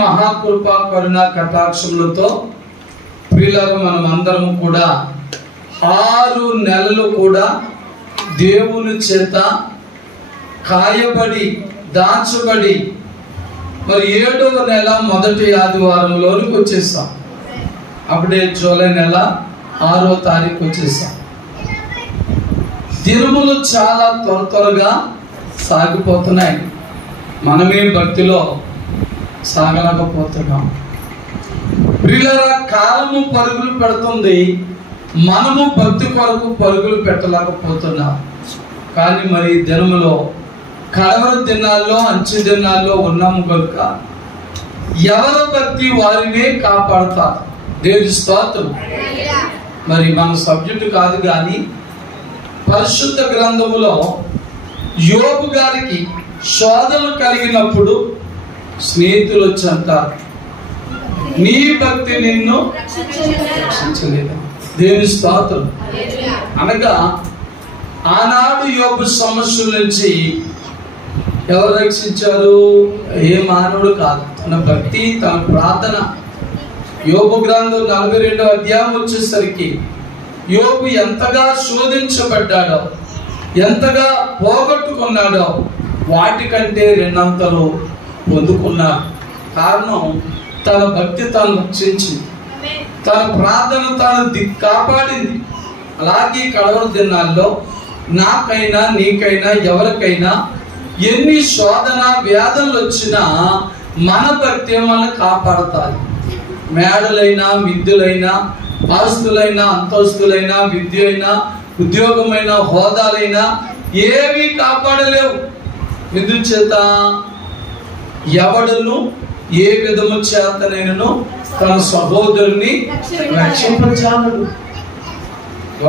మహాకృప కరుణ కటాక్షములతో ప్రియులారా మనం అందరం కూడా 6 నెలలు కూడా దేవుని చేత కాయబడి దాచబడి మరి 7వ నెల మొదటి ఆదివారంలోనికి వచ్చేసాం. అప్పుడే జూలై నెల 6వ తారీఖు వచ్చేసాం. దినములు చాలా త్వరగా సాగిపోతున్నాయి. మనమే భక్తిలో సాగలేకపోతున్నాం. ప్రియులారా, కాలము పరుగులు పెడుతుంది, మనము భక్తి కొరకు పరుగులు పెట్టలేకపోతున్నాం. కానీ మరి దినములో కడవరి దినాల్లో అంచె దినాల్లో ఉన్నాము కనుక ఎవరి భక్తి వారినే కాపాడుతారు. దేవుని స్తోత్రం. మరి మన సబ్జెక్టు కాదు కానీ పరిశుద్ధ గ్రంథములో యోబు గారికి శోధనలు కలిగినప్పుడు స్నేహితులు వచ్చి అంటారు, నీ భక్తి నిన్ను రక్షించలేదు. దేవుని స్తోత్రం. అనగా ఆనాడు యోబు సమస్యల నుంచి ఎవరు రక్షించారు? ఏ మానవుడు కాదు, తన భక్తి, తన ప్రార్థన. యోబు గ్రంథం 42వ అధ్యాయం వచ్చేసరికి యోబు ఎంతగా శోధించబడ్డాడో, ఎంతగా పోగొట్టుకున్నాడో వాటికంటే 2 అంతలు పొందుకున్నాడు. కారణం తన భక్తి తాను రక్షించింది, తన ప్రార్థన తాను కాపాడింది. అలాగే కడవరి దినాల్లో నాకైనా నీకైనా ఎవరికైనా ఎన్ని శోధన వ్యాధులు వచ్చినా మన భక్తి మనల్ని కాపాడతాయి. మేడలైనా మిద్దులైనా ఆస్తులైనా అంతస్తులైనా విద్య అయినా ఉద్యోగమైన హోదాలైనా ఏవి కాపాడలేవు. ఎందుచేత ఎవడును ఏ విధము చేతనైనను తన సహోదరుని రక్షింపజాలడు.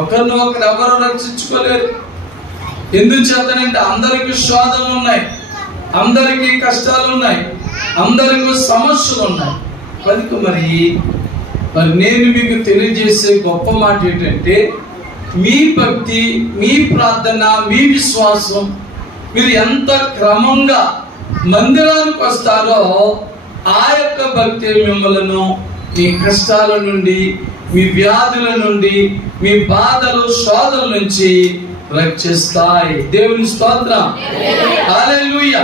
ఒకరిని ఒకరు ఎవరు రక్షించుకోలేరు. ఎందుచేతనంటే అందరికీ శోధనలు ఉన్నాయి, అందరికీ కష్టాలు ఉన్నాయి, అందరికీ సమస్యలు ఉన్నాయి. కనుక మరి నేను మీకు తెలియజేసే గొప్ప మాట ఏంటంటే, మీ భక్తి, మీ ప్రార్థన, మీ విశ్వాసం మీరు ఎంత క్రమంగా మందిరానికి వస్తారో ఆ యొక్క భక్తి మిమ్మల్ని మీ కష్టాల నుండి, మీ వ్యాధుల నుండి, మీ బాధలు శోధల నుంచి రక్షిస్తాయి. దేవుని స్తోత్రం. హల్లెలూయా.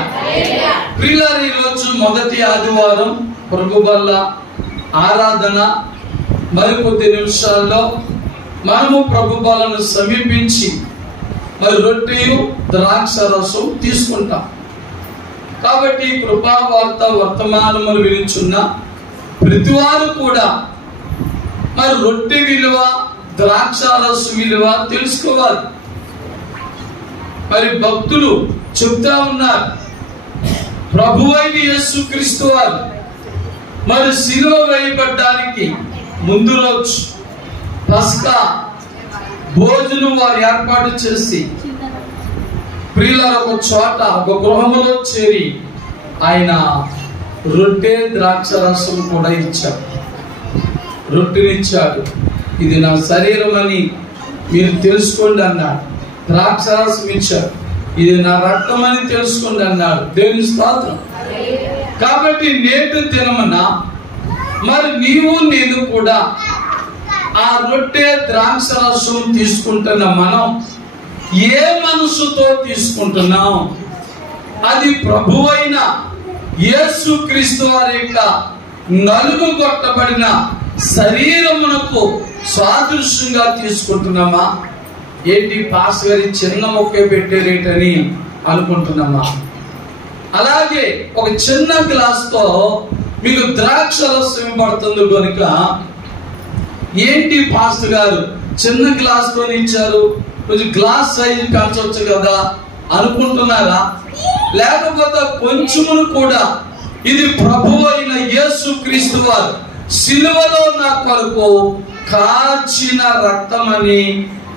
ప్రియులారా, ఈరోజు మొదటి ఆదివారం ప్రభు వల్ల ఆరాధన. మరికొద్ది నిమిషాల్లో మనము ప్రభు బలను సమీపించి మరి రొట్టెయు ద్రాక్ష రసం తీసుకుంటాం. కాబట్టి కృపావార్త వర్తమానములు వినిచున్న ప్రతివారు కూడా మరి రొట్టె విలువ, ద్రాక్ష రసం విలువ తెలుసుకోవాలి. మరి భక్తులు చెప్తా ఉన్నారు, ప్రభువైన యేసుక్రీస్తు వారు మరి శిలువ వేయబడ్డానికి ముందు రోజు పస్కా భోజనం వారు ఏర్పాటు చేసి ప్రియులారా ఒక చోట ఒక గృహములో చేరి ఆయన రొట్టె ద్రాక్ష రసం కూడా ఇచ్చాడు. రొట్టెనిచ్చాడు, ఇది నా శరీరం అని మీరు తెలుసుకోండి అన్నాడు. ద్రాక్ష రసం ఇచ్చాడు, ఇది నా రక్తం అని తెలుసుకోండి అన్నాడు. దేవుని స్తోత్రం. కాబట్టి నేటి దినమున మరి నీవు నేను కూడా ఆ రొట్టె ద్రాక్ష రసం తీసుకుంటున్న మనం ఏ మనసుతో తీసుకుంటున్నాం? అది ప్రభువైన యేసుక్రీస్తు వారి యొక్క నలుగు కొట్టబడిన శరీరమునకు సాదృశ్యంగా తీసుకుంటున్నామా? ఏంటి పాస్ గారి చిన్న మొక్కే పెట్టేరేటని అనుకుంటున్నామా? అలాగే ఒక చిన్న గ్లాస్ తో మీకు ద్రాక్ష రసం ఇవ్వబడుతుంది కనుక ఏంటి పాస్టర్ గారు చిన్న గ్లాస్ తో ఇచ్చారు, కొంచెం గ్లాస్ సైజు పెంచవచ్చు కదా అనుకుంటున్నారా? లేకపోతే కొంచెమును కూడా ఇది ప్రభువైన యేసుక్రీస్తు వారు సిలువలో నా కొరకు కాచిన రక్తం అని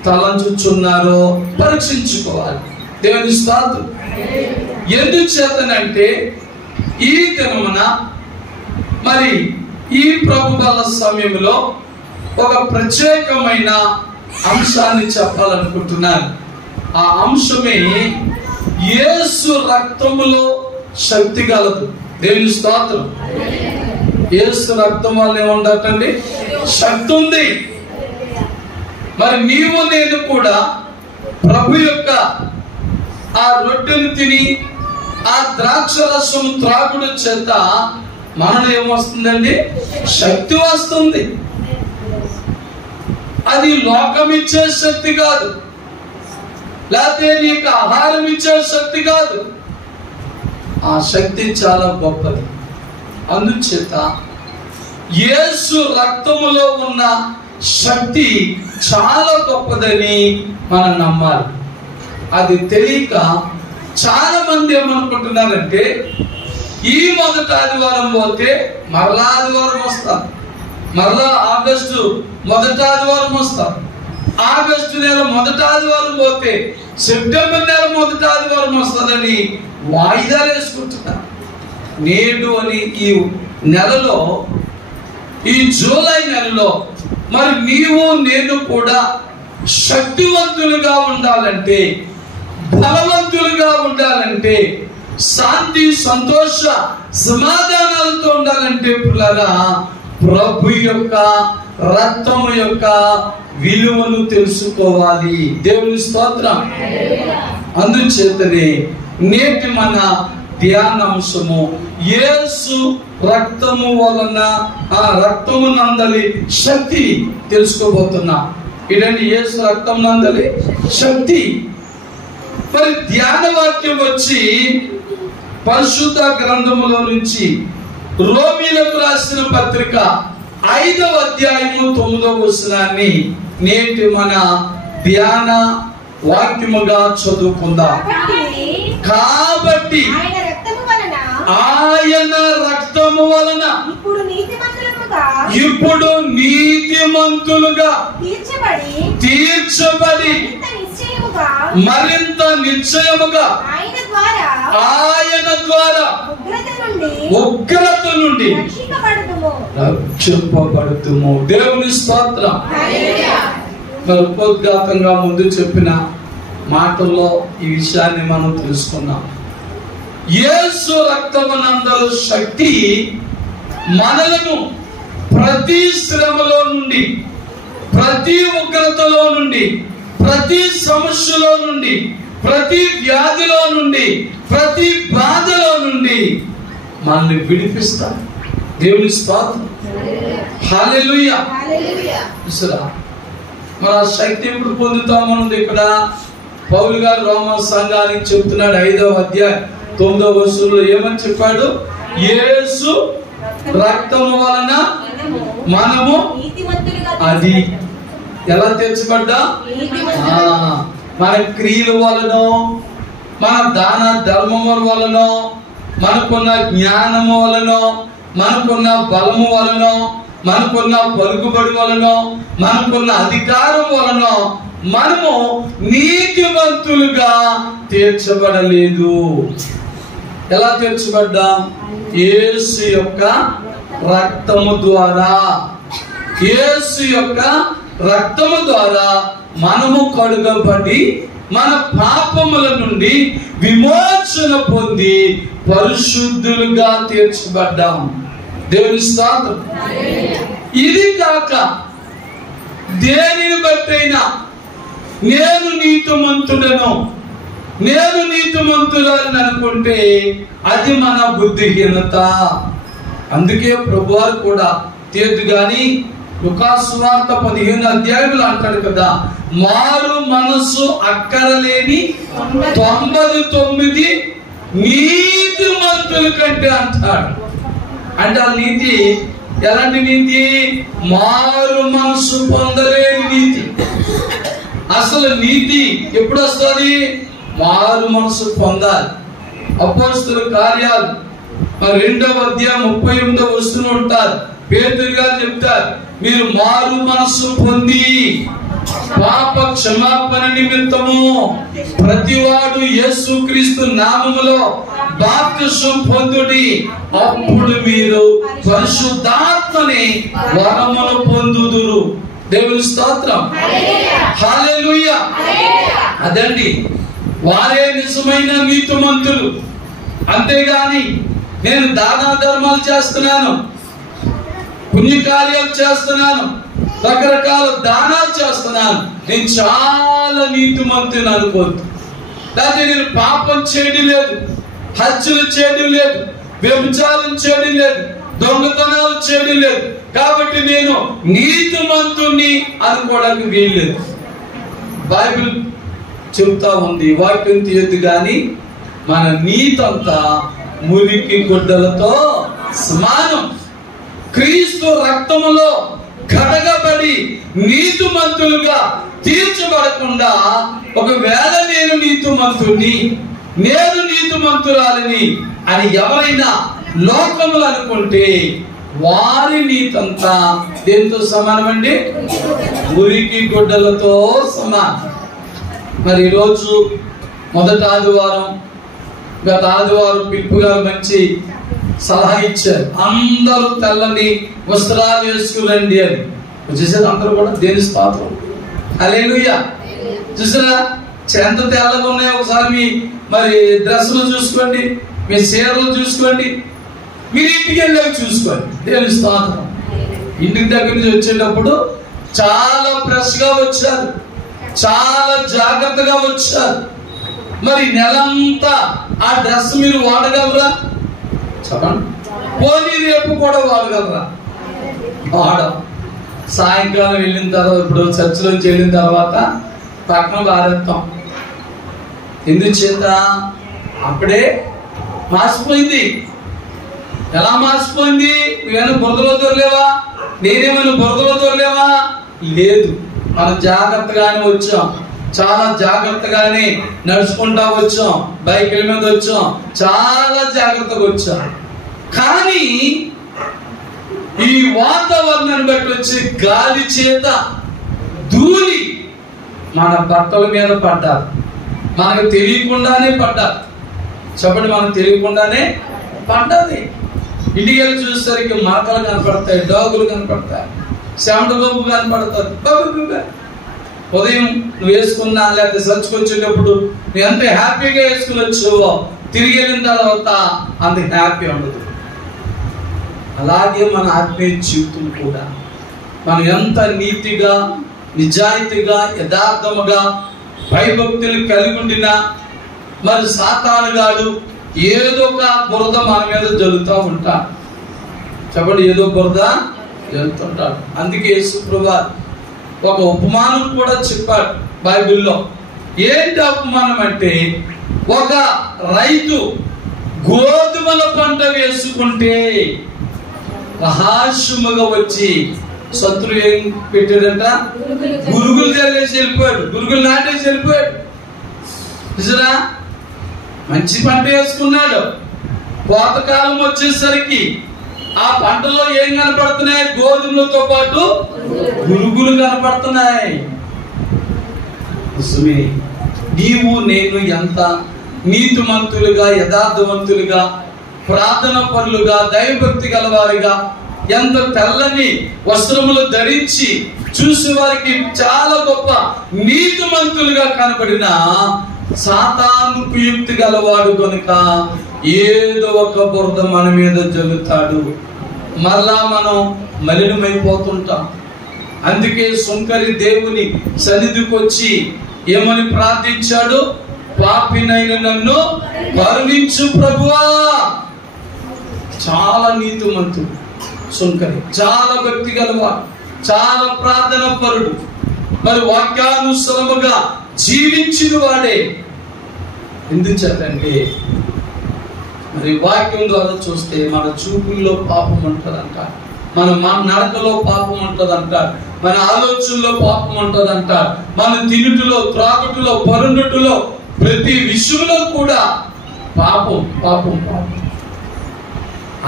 తలంచుచున్నారో పరీక్షించుకోవాలి. దేవుని స్తోత్రం. ఎందుచేతనంటే ఈ దినమున మరి ఈ ప్రభు బల సమయంలో ఒక ప్రత్యేకమైన అంశాన్ని చెప్పాలనుకుంటున్నాను. ఆ అంశమే యేసు రక్తములో శక్తి గలదు. దేవుని స్తోత్రం. యేసు రక్తం వల్ల ఏముండటండి? శక్తి ఉంది. మరి నీవు నేను కూడా ప్రభు యొక్క ఆ రొట్టెను తిని ఆ ద్రాక్ష రసం త్రాగుడు చేత మనలో ఏమొస్తుందండి? శక్తి వస్తుంది. అది లోకం ఇచ్చే శక్తి కాదు, లేకపోతే నీకు ఆహారం ఇచ్చే శక్తి కాదు. ఆ శక్తి చాలా గొప్పది. అందుచేత యేసు రక్తములో ఉన్న శక్తి చాలా గొప్పదని మనం నమ్మాలి. అది తెలియక చాలా మంది ఏమనుకుంటున్నారంటే, ఈ మొదటి ఆదివారం పోతే మరలా ఆదివారం వస్తారు, మరలా ఆగస్టు మొదటి ఆదివారం వస్తారు, ఆగస్టు నెల మొదటి ఆదివారం పోతే సెప్టెంబర్ నెల మొదటి ఆదివారం వస్తుందని వాయిదాలు వేసుకుంటున్నారు. నేడు అని ఈ నెలలో, ఈ జూలై నెలలో మరి నీవు నేను కూడా శక్తివంతులుగా ఉండాలంటే, బలవంతులుగా ఉండాలంటే, శాంతి సంతోష సమాధానాలతో ఉండాలంటే పిల్లరా, ప్రభు యొక్క రక్తము యొక్క విలువను తెలుసుకోవాలి. దేవుని స్తోత్రం. అందుచేతనే నేటి మన ధ్యానాంశము యేసు రక్తము వలన, ఆ రక్తము నందలి శక్తి తెలుసుకోబోతున్నా. ఇదండి యేసు రక్తం నందలి శక్తి. మరి ధ్యాన వాక్యం వచ్చి పరిశుద్ధ గ్రంథములో నుంచి రోమీలకు రాసిన పత్రిక 5వ అధ్యాయము 9వ వచనాన్ని నేటి మన ధ్యాన వాక్యముగా చదువుకుందాం. కాబట్టి ఆయన రక్తము వలన ఇప్పుడు నీతిమంతులుగా తీర్చబడి మరింత నిశ్చయముగా ఆయన ద్వారా ఉగ్రత నుండి రక్షింపబడుతుము. దేవుని స్తోత్రం. ఉపోద్ఘాతంగా ముందు చెప్పిన మాటల్లో ఈ విషయాన్ని మనం తెలుసుకున్నాం. యేసు రక్తమునందలి శక్తి మనలను ప్రతి శ్రమలో నుండి, ప్రతి ఉగ్రతలో నుండి, ప్రతి సమస్యలో నుండి, ప్రతి వ్యాధిలో నుండి, ప్రతి బాధలో నుండి మనల్ని విడిపిస్తారు. దేవుని స్తోత్రం. హల్లెలూయా. మరి ఆ శక్తి ఎప్పుడు పొందుతాం మనం? ఇక్కడ పౌలు గారు రోమా సంఘానికి చెప్తున్నాడు 5వ అధ్యాయం 9వ వచనంలో ఏమని చెప్పాడు? యేసు రక్తము వలన మనము అది ఎలా తీర్చబడ్డా? మన క్రియల వలనో, మన దాన ధర్మముల వలనో, మనకున్న జ్ఞానము వలనో, మనకున్న బలము వలనో, మనకున్న పలుకుబడి వలనో, మనకున్న అధికారం వలనో మనము నీతిమంతులుగా తీర్చబడలేదు. ఎలా తీర్చబడ్డా? యేసు యొక్క రక్తము ద్వారా. యేసు యొక్క రక్తము ద్వారా మనము కడుగబడి మన పాపముల నుండి విమోచన పొంది పరిశుద్ధులుగా తీర్చబడ్డాం. దేవుని స్తోత్రం. ఇది కాక దేనిని బట్టైనా నేను నీతిమంతుడను, నేను నీతిమంతులని అనుకుంటే అది మన బుద్ధిహీనత. అందుకే ప్రభువారు కూడా తీర్దు గాని లూకాసు సువార్త 15వ అధ్యాయంలో అంటాడు కదా, మారు మనసు అక్కరలేని 99 నీతిమంతుల కంటే అంటాడు. అంటే ఆ నీతి ఎలాంటి నీతి? మారు మనసు పొందలేని నీతి. అసలు నీతి ఎప్పుడు వస్తుంది? మారు మనసు పొందాలి. అపోస్తలుల కార్యాలు 2వ అధ్యాయం 38వ వచనం ఉంటారు. పేతురు గారు చెప్తారు, మీరు మారు మనసు పొంది పాప క్షమాపణ నిమిత్తము ప్రతివాడు యేసుక్రీస్తు నామములో బాప్తిసం పొందుడి, అప్పుడు మీరు పరిశుద్ధాత్మని వరమును పొందుదురు. దేవుని స్తోత్రం. హల్లెలూయా. అదండి వారే నిజమైన నీతిమంతులు. అంతేగాని నేను దాన ధర్మాలు చేస్తున్నాను, పుణ్యకార్యాలు చేస్తున్నాను, రకరకాల దానాలు చేస్తున్నాను, నేను చాలా నీతిమంతుని అనుకోవద్దు. లేకపోతే నేను పాపం చేయడం లేదు, హత్యలు చేయడం లేదు, వ్యభిచారం చేయడం లేదు, దొంగతనాలు చేయడం లేదు, కాబట్టి నేను నీతిమంతుని అనుకోవడానికి వీల్లేదు. బైబిల్ చెబుతా ఉంది, వాక్యం తీయద్దు కానీ మన నీతంతా మురికి గుడ్డలతో సమానం. క్రీస్తు రక్తములో కడగబడి నీతిమంతులుగా తీర్చబడకుండా ఒకవేళ నేను నీతిమంతుని, నేను నీతిమంతురాలిని అని ఎవరైనా లోకములు అనుకుంటే వారి నీతంతా దేంతో సమానం అండి? మురికి గుడ్డలతో సమానం. మరి ఈరోజు మొదటి ఆదివారం, గత ఆదివారం పిలుపు గారు మంచి సలహా ఇచ్చారు, అందరూ తెల్లని వస్త్రాలు వేసుకురండి అని. చూసారు అందరూ కూడా, దేని స్తోత్రం, హల్లెలూయా. చూసారా ఎంత తెల్లగా ఉన్నాయో ఒకసారి మీ మరి డ్రెస్సులు చూసుకోండి, మీ చీరలు చూసుకోండి, మీరు ఇంటికి వెళ్ళాక చూసుకోండి, దేని స్తోత్రం. ఇంటికి దగ్గర నుంచి వచ్చేటప్పుడు చాలా ఫ్రెష్ గా వచ్చారు, చాలా జాగ్రత్తగా వచ్చారు. మరి నెలంతా ఆ డ్రెస్ మీరు వాడగలరా? చెప్పండి. పోనీ రేపు కూడా వాడగలరా? వాడం. సాయంకాలం వెళ్ళిన తర్వాత, ఇప్పుడు చర్చిలోంచి వెళ్ళిన తర్వాత పక్కన బారేస్తాం. ఎందుకు చేత? అప్పుడే మాసిపోయింది. ఎలా మాసిపోయింది? నువ్వేమైనా బురదలో దొరలేవా? నేనేమైనా బురదలో దొరలేవా? లేదు, మనం జాగ్రత్తగానే వచ్చాం, చాలా జాగ్రత్తగానే నడుచుకుంటా వచ్చాం, బైకుల మీద వచ్చాం, చాలా జాగ్రత్తగా వచ్చాం. కానీ ఈ వాతావరణాన్ని బట్టి వచ్చి గాలి చేత ధూళి మన బట్టల మీద పడ్డారు, మనకు తెలియకుండానే పడ్డారు. చెప్పండి, మనకు తెలియకుండానే పడ్డది. ఇంటికి వెళ్ళి చూసేసరికి మరకలు కనపడతాయి, డాగులు కనపడతాయి, చెమట గొప్ప కనపడతారు. ఉదయం నువ్వు వేసుకున్నా లేకపోతే సచ్చుకొచ్చేటప్పుడు నువ్వు ఎంత హ్యాపీగా వేసుకుని వచ్చావో తిరిగి వెళ్ళిన తర్వాత అంత హ్యాపీ ఉండదు. అలాగే మన ఆత్మీయ జీవితం కూడా మనం ఎంత నీతిగా, నిజాయితీగా, యథార్థముగా, భయభక్తులు కలిగి ఉండినా మరి సాతానుగాడు ఏదో ఒక బురద మన మీద జరుగుతూ ఉంటాడు. చెప్పండి, ఏదో బురద జరుగుతుంటాడు. అందుకే యేసుప్రభువు ఒక ఉపమానం కూడా చెప్పాడు బైబిల్లో. ఏంటి ఉపమానం అంటే, ఒక రైతు గోధుమల పంట వేసుకుంటే రహస్యముగా వచ్చి శత్రువు ఏం పెట్టాడంట? గురుగులు చల్లేసి వెళ్ళిపోయాడు, గురుగులు నాటేసి వెళ్ళిపోయాడు. చూసారా, మంచి పంట వేసుకున్నాడు, కోతకాలం వచ్చేసరికి ఆ పంటలో ఏం కనపడుతున్నాయి? గోధుమలతో పాటు గురుగులు కనపడుతున్నాయి. నీవు నేను ఎంత నీతిమంతులుగా, యథార్థవంతులుగా, ప్రార్థన పరులుగా, దైవభక్తి గలవారిగా, ఎంత తెల్లని వస్త్రములు ధరించి చూసే వారికి చాలా గొప్ప నీతిమంతులుగా కనబడిన సాతాను కుయుక్తి గలవాడు కనుక ఏదో ఒక బురద మన మీద జల్లుతాడు, మళ్ళా మనం మలినమైపోతుంటాం. అందుకే సుంకరి దేవుని సన్నిధికి వచ్చి ఏమని ప్రార్థించాడు? పాపినైన నన్ను కరుణించు ప్రభువా. చాలా నీతిమంతుడు సుంకరి, చాలా భక్తి గలవాడు, చాలా ప్రార్థన పరుడు, మరి వాక్యానుసరముగా జీవించిన వాడే. ఎందుచేతంటే మరి వాక్యం ద్వారా చూస్తే మన చూపుల్లో పాపం ఉంటుందంట, మన నడకలో పాపం ఉంటుందంట, మన ఆలోచనలో పాపం ఉంటుందంట, మన తినుటిలో, త్రాగుటిలో, పరుండుటిలో, ప్రతి విషయంలో కూడా పాపం పాపం పాపం.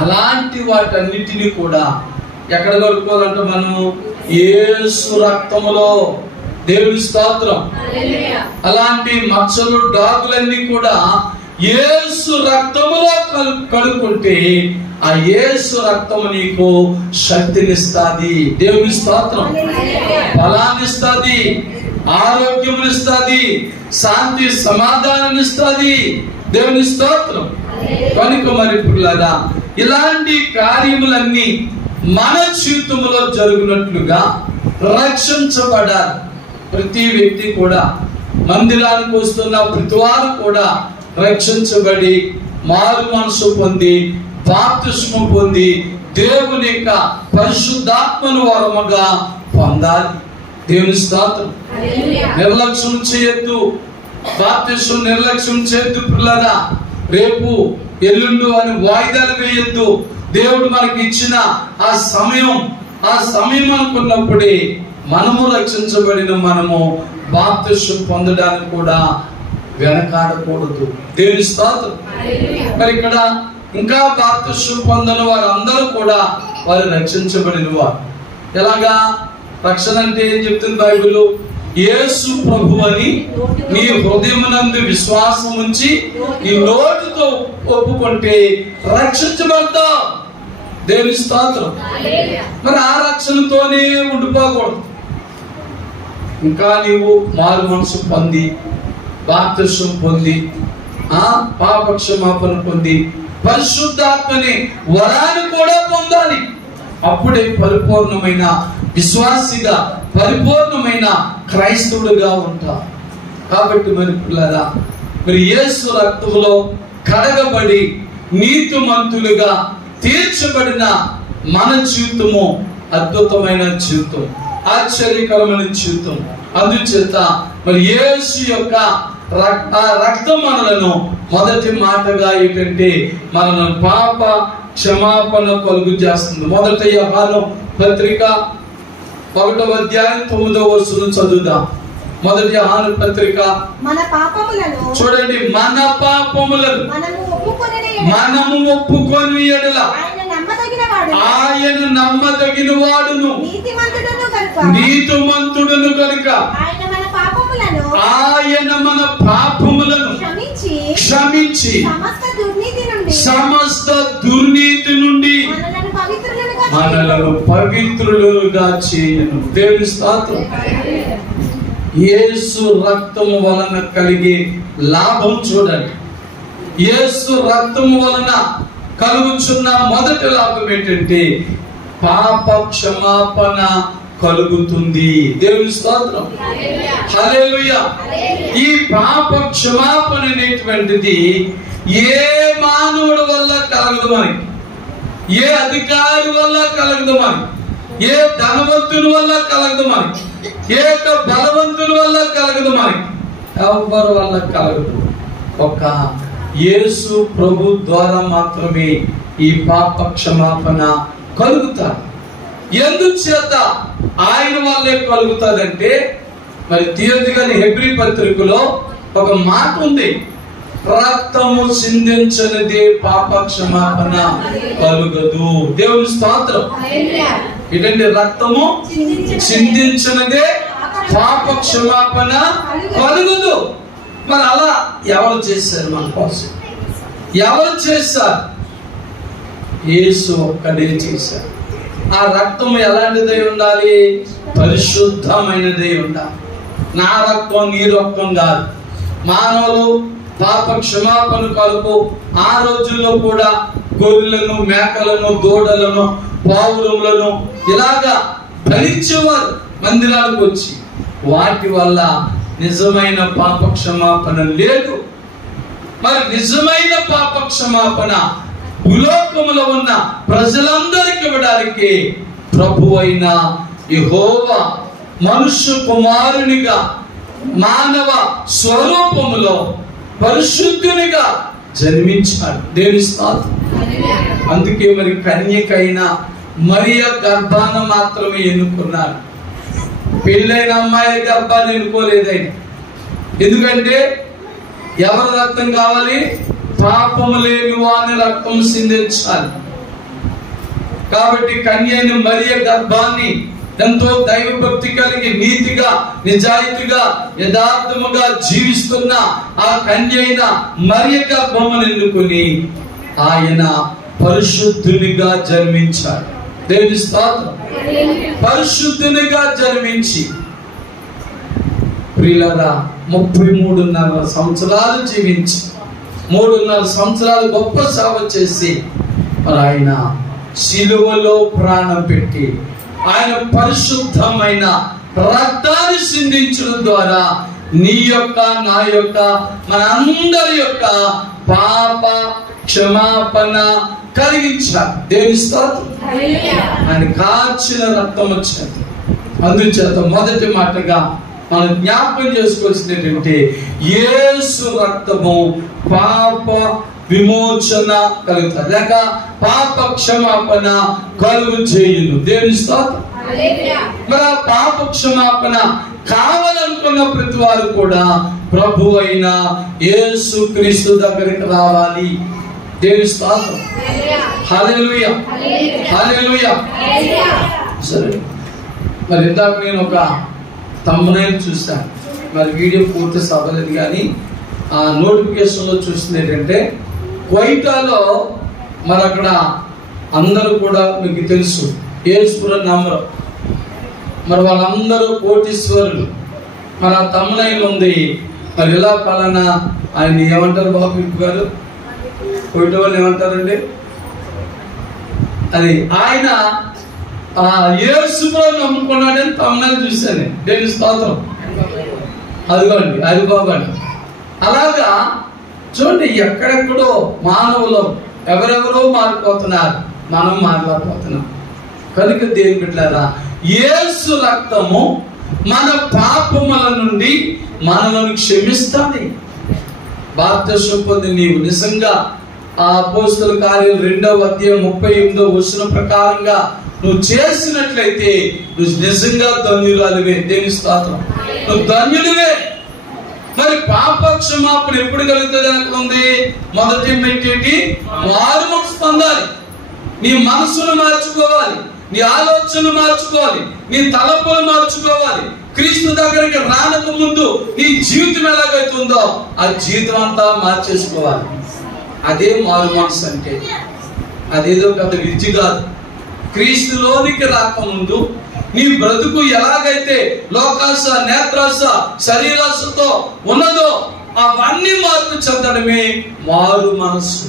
అలాంటి వాటన్నిటినీ కూడా ఎక్కడ కలుపుకోవాలంటే మనము యేసు రక్తములో. దేవుని స్తోత్రం. అలాంటి మచ్చలు, డాగులన్నీ కూడా యేసు రక్తములో కలుపుకుంటే ఆ యేసు రక్తము నీకు శక్తినిస్తాది. దేవుని స్తోత్రం. బలాన్నిస్తాది, ఆరోగ్యమునిస్తాది, శాంతి సమాధానాన్నిస్తాది. దేవుని స్తోత్రం. కనుక మరి పిల్లరా, ఇలాంటి కార్యములన్నీ మన జీవితంలో జరుగునట్లుగా రక్షించబడాలి. ప్రతి వ్యక్తి కూడా, మందిరానికి వస్తున్న ప్రతి వారు కూడా రక్షించబడి మారు మనసు పొంది బాప్తిస్మం పొంది దేవుని యొక్క పరిశుద్ధాత్మను వరముగా పొందాలి. దేవుని స్తోత్రం. నిర్లక్ష్యం చేయొద్దు, బాప్తిస్మం నిర్లక్ష్యం చేయొద్దు పిల్లరా. రేపు ఎల్లుండు అని వాయిదాలు వేయొద్దు. దేవుడు మనకి ఇచ్చిన ఆ సమయం అనుకున్నప్పుడే మనము రక్షించబడిన మనము బాప్తిస్మం పొందడానికి కూడా వెనకాడకూడదు. దేవుని స్తోత్రం. మరి ఇక్కడ ఇంకా బాప్తిస్మం పొందని వారు అందరూ కూడా వారు రక్షించబడిన వారు. ఎలాగా రక్షణ అంటే ఏం చెప్తుంది బైబిల్? యేసు ప్రభు అని నీ హృదయమునందు విశ్వాసం ఉంచి నీ నోటితో ఒప్పుకుంటే రక్షించబడతావు. దేవుని స్తోత్రం. మరి ఆ రక్షణతోనే ఉండిపోకూడదు. ఇంకా నీవు మారు మనసు పొంది బాప్తిస్మం పొంది పాప క్షమాపణ పొంది పరిశుద్ధాత్మని వరాన్ని కూడా పొందాలి. అప్పుడే పరిపూర్ణమైన విశ్వాసిగా, పరిపూర్ణమైన క్రైస్తవుడుగా ఉంటారు. కాబట్టి మరి పిల్లరా, మరి యేసు రక్తములో కడగబడి నీతిమంతులుగా తీర్చబడిన మన జీవితము అద్భుతమైన జీవితం, ఆశ్చర్యకరమైన జీవితం. అందుచేత మరి యేసు యొక్క రక్తం మనలను మొదటి మాటగా ఏంటంటే మనల్ని పాప క్షమాపణ కలుగు చేస్తుంది. మొదట యోహాను పత్రిక 1వ అధ్యాయం 9వ వచనం చదువుదాం. మొదటి యోహాను పత్రిక. చూడండి, మన పాపములను మనము ఒప్పుకొని ఎడల ఆయన నమ్మదగిన వాడును నీతిమంతుడును కనుక ఆయన మన పాపములను క్షమించి సమస్త దుర్నీతి నుండి మనలను పవిత్రులుగా చేయను. దేవుని స్తోత్రం. యేసు రక్తము వలన కలిగే లాభం చూడండి. యేసు రక్తము వలన కలుగుచున్న మొదటి లాభం ఏంటంటే పాప క్షమాపణ కలుగుతుంది. దేవుని స్తోత్రం. హల్లెలూయా. ఈ పాప క్షమాపణ అనేటువంటిది ఏ మానవుడి వల్ల కలగదు మనకి, ఏ అధికారి వల్ల కలగదు మనకి, ఏ ధనవంతుని వల్ల కలగదు మనకి, ఏ బలవంతుని వల్ల కలగదు మనకి, ఎవరి వల్ల కలగదు. ఒక యేసు ప్రభు ద్వారా మాత్రమే ఈ పాప క్షమాపణ కలుగుతారు. ఎందుచేత ఆయన వల్లే కలుగుతాదంటే, మరి తీయదు గాని హెబ్రీ పత్రికలో ఒక మాట ఉంది, రక్తము చిందించనిదే పాప క్షమాపణ కలుగదు. దేవుని స్తోత్రం. ఏంటంటే రక్తము చిందించనిదే పాప క్షమాపణ కలుగదు. మరి అలా ఎవరు చేశారు మన కోసం? ఎవరు చేశారు? యేసు ఒక్కడే చేశారు. ఆ రక్తం ఎలాంటిదై ఉండాలి? పరిశుద్ధమైనదై ఉండాలి. నా రక్తం నీ రక్తం కాదు. మానవులు పాప క్షమాపణ కొరకు ఆ రోజుల్లో కూడా గొర్రెలను, మేకలను, దూడలను, పావురములను ఇలాగా బలిచ్చేవారు మందిరాలకు వచ్చి. వాటి వల్ల నిజమైన పాప క్షమాపణ లేదు. మరి నిజమైన పాప క్షమాపణ భూలోకములో ఉన్న ప్రజలందరికీ ఇవ్వడానికి ప్రభువైన యెహోవా మనుష్య కుమారునిగా మానవ స్వరూపములో పరిశుద్ధునిగా జన్మించాడు. దేవుని స్తోత్రం. అందుకే మరి కన్యకైన మరియ గర్భాన మాత్రమే ఎన్నుకున్నాడు. పెళ్ళైన అమ్మాయి గర్భాన్ని ఎన్నుకోలేదైన. ఎందుకంటే ఎవరి రక్తం కావాలి? పాపము లేని వాని రక్తం సిందించాలి. కాబట్టి కన్యైన మరియ గర్భాన్ని ఎంతో దైవభక్తి కలిగి నీతిగా, నిజాయితీగా, యథార్థముగా జీవిస్తున్న ఆ కన్యైన మరియ గర్భమును ఎన్నుకుని ఆయన పరిశుద్ధునిగా జన్మించాడు. దేవుని స్తోత్రం. పరిశుద్ధునిగా జన్మించి ప్రియులారా 33.5 సంవత్సరాలు జీవించి 3.5 సంవత్సరాలు గొప్ప సేవ చేసి మరి ఆయన సిలువలో ప్రాణం పెట్టి ఆయన పరిశుద్ధమైన రక్తాన్ని సిందించడం ద్వారా నీ యొక్క, నా యొక్క, మనందరి యొక్క పాప క్షమాపణ కలిగించారు. దేవుని స్తోత్రం. ఆయన కాచిన రక్తం వచ్చినది. అందుచేత మొదటి మాటగా మనం జ్ఞాపకం చేసుకోవాల్సింది ఏంటంటే యేసు రక్తము పాప విమోచన కలుగుతుంది, లేక పాప క్షమాపణ కలుగు చేయును. దేవుని స్తోత్రం. మరి ఆ పాప క్షమాపణ కావాలనుకున్న ప్రతి వారు కూడా ప్రభు అయిన యేసు క్రీస్తు దగ్గరికి రావాలి. దేవుని స్తోత్రం. హల్లెలూయా, హల్లెలూయా. సరే, మరి ఇందాక నేను ఒక థంబ్నెయిల్ చూశాను, మరి వీడియో పూర్తి సవ్వలేదు, కానీ ఆ నోటిఫికేషన్లో చూసింది ఏంటంటే క్వైటాలో మరి అక్కడ అందరూ కూడా మీకు తెలుసు యేసుపురం నంబర్, మరి వాళ్ళందరూ కోటీశ్వరులు. మరి ఆ థంబ్నెయిల్ ఉంది, మరి ఇలా పలానా ఆయన ఏమంటారు బాబు గారు, క్వైటా వాళ్ళు ఏమంటారండి, అది ఆయన యేసుపురం నమ్ముకున్నాడని థంబ్నెయిల్ చూశాను. దేవుని స్తోత్రం. అదిగోండి, అది బాబండి. అలాగా చూడండి, ఎక్కడెక్కడో మానవులు ఎవరెవరో మారిపోతున్నారు, మనం మారిపోతున్నాం. కనుక దేవుని బిడ్డలారా, యేసు రక్తము మన పాపముల నుండి మనలను క్షమిస్తుంది. బాప్తిస్మం పొంది నీవు నిజంగా ఆ అపోస్తలుల కార్యం 2వ అధ్యాయం 38వ వచనం ప్రకారంగా నువ్వు చేసినట్లయితే నువ్వు నిజంగా ధన్యురాలివే. దేవుని స్తోత్రం. నువ్వు ధన్యుడివే. మరి పాప క్షమాపణ ఎప్పుడు కలుగుతుంది అనుకుంది? మొదటి మెట్టేటి మారు మనసు పొందాలి. నీ మనసును మార్చుకోవాలి, నీ ఆలోచన మార్చుకోవాలి, నీ తలపులు మార్చుకోవాలి. క్రీస్తు దగ్గరికి రానక ముందు నీ జీవితం ఎలాగైతుందో ఆ జీవితం అంతా మార్చేసుకోవాలి. అదే మారు మనసు అంటే. అదేదో పెద్ద విద్య కాదు. క్రీస్తులోనికి రాకముందు నీ బ్రతుకు ఎలాగైతే లోకాశ, నేత్రాశ, శరీరాశతో ఉన్నదో అవన్నీ మార్పు చెందడమే మారు మనసు.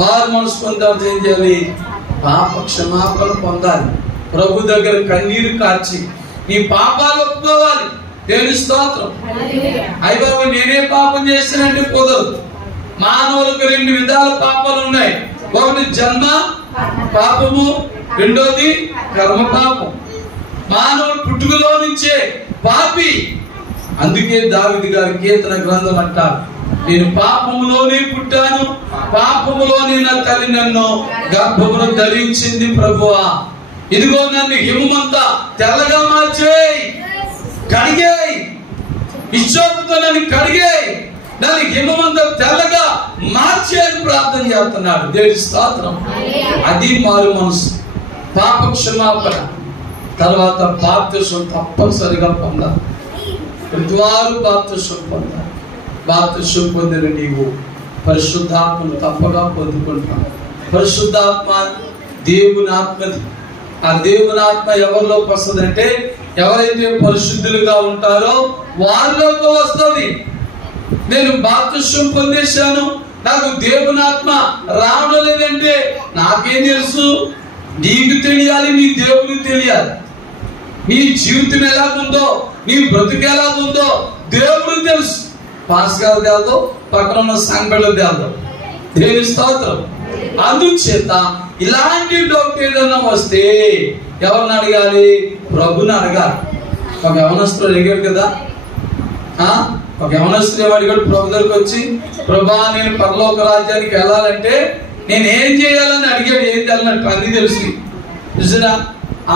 మారు మనసు పొందాలి. ఏం చేయాలి? పాప క్షమాపణ పొందాలి. ప్రభు దగ్గర కన్నీరు కార్చి నీ పాపాలు ఒప్పుకోవాలి. దేవుని స్తోత్రం. అయ్య బాబు నేనే పాపం చేస్తానంటే కుదరదు. మానవులకు 2 విధాల పాపాలు ఉన్నాయి. ఒకటి జన్మ పాపము, రెండోది కర్మ పాపం. మానవుడు పుట్టుకలో నుంచే పాపి. అందుకే దావీదు గారి కీర్తన గ్రంథం అంటారు, నేను పాపములోనే పుట్టాను, పాపములోనే నా తల్లి నన్ను గర్భమును ధరించింది ప్రభువా. ఇదిగో నన్ను హిమమంతా తెల్లగా మార్చేయి, కడిగేయి, ఇచ్చోపుతో నన్ను కడిగేయి, నన్ను హిమమంతా తెల్లగా మార్చేది ప్రార్థన చేస్తున్నాడు. దేవుని స్తోత్రం. అది మారు మనసు. పాప క్షమాపణ తర్వాత బాప్తిస్మం తప్పనిసరిగా పొందాలి. ప్రతివారు బాప్తిస్మం పొందాలి. బాప్తిస్మం పొందిన నీవు పరిశుద్ధాత్మను తప్పగా పొందుకుంటావు. పరిశుద్ధాత్మ దేవుని ఆత్మది. ఆ దేవుని ఆత్మ ఎవరిలోకి వస్తుందంటే ఎవరైతే పరిశుద్ధులుగా ఉంటారో వారిలోకి వస్తుంది. నేను బాప్తిస్మం పొందేశాను, నాకు దేవుని ఆత్మ రావడం లేదంటే నాకేం తెలుసు? నీకు తెలియాలి, నీ దేవునికి తెలియాలి. నీ జీవితం ఎలాగుందో, నీ బ్రతుకు ఎలాగుందో దేవుడికి తెలుసు. పాస్ గారు తేలదు, పక్కన ఉన్న సంఘంలో తేలదు. దేవుని స్తోత్రం. అందుచేత ఇలాంటి డౌట్ ఏదైనా వస్తే ఎవరిని అడగాలి? ప్రభుని అడగాలి. ఒక యవనస్తుడు అడిగాడు కదా, ఒక యవనస్తుడు ఏమడిగాడు ప్రభు దగ్గరికి వచ్చి, ప్రభా నేను పరలోక రాజ్యానికి వెళ్ళాలంటే నేను ఏం చేయాలని అడిగాడు. ఏం చేయాలన్నట్టు అన్ని తెలిసి చూసినా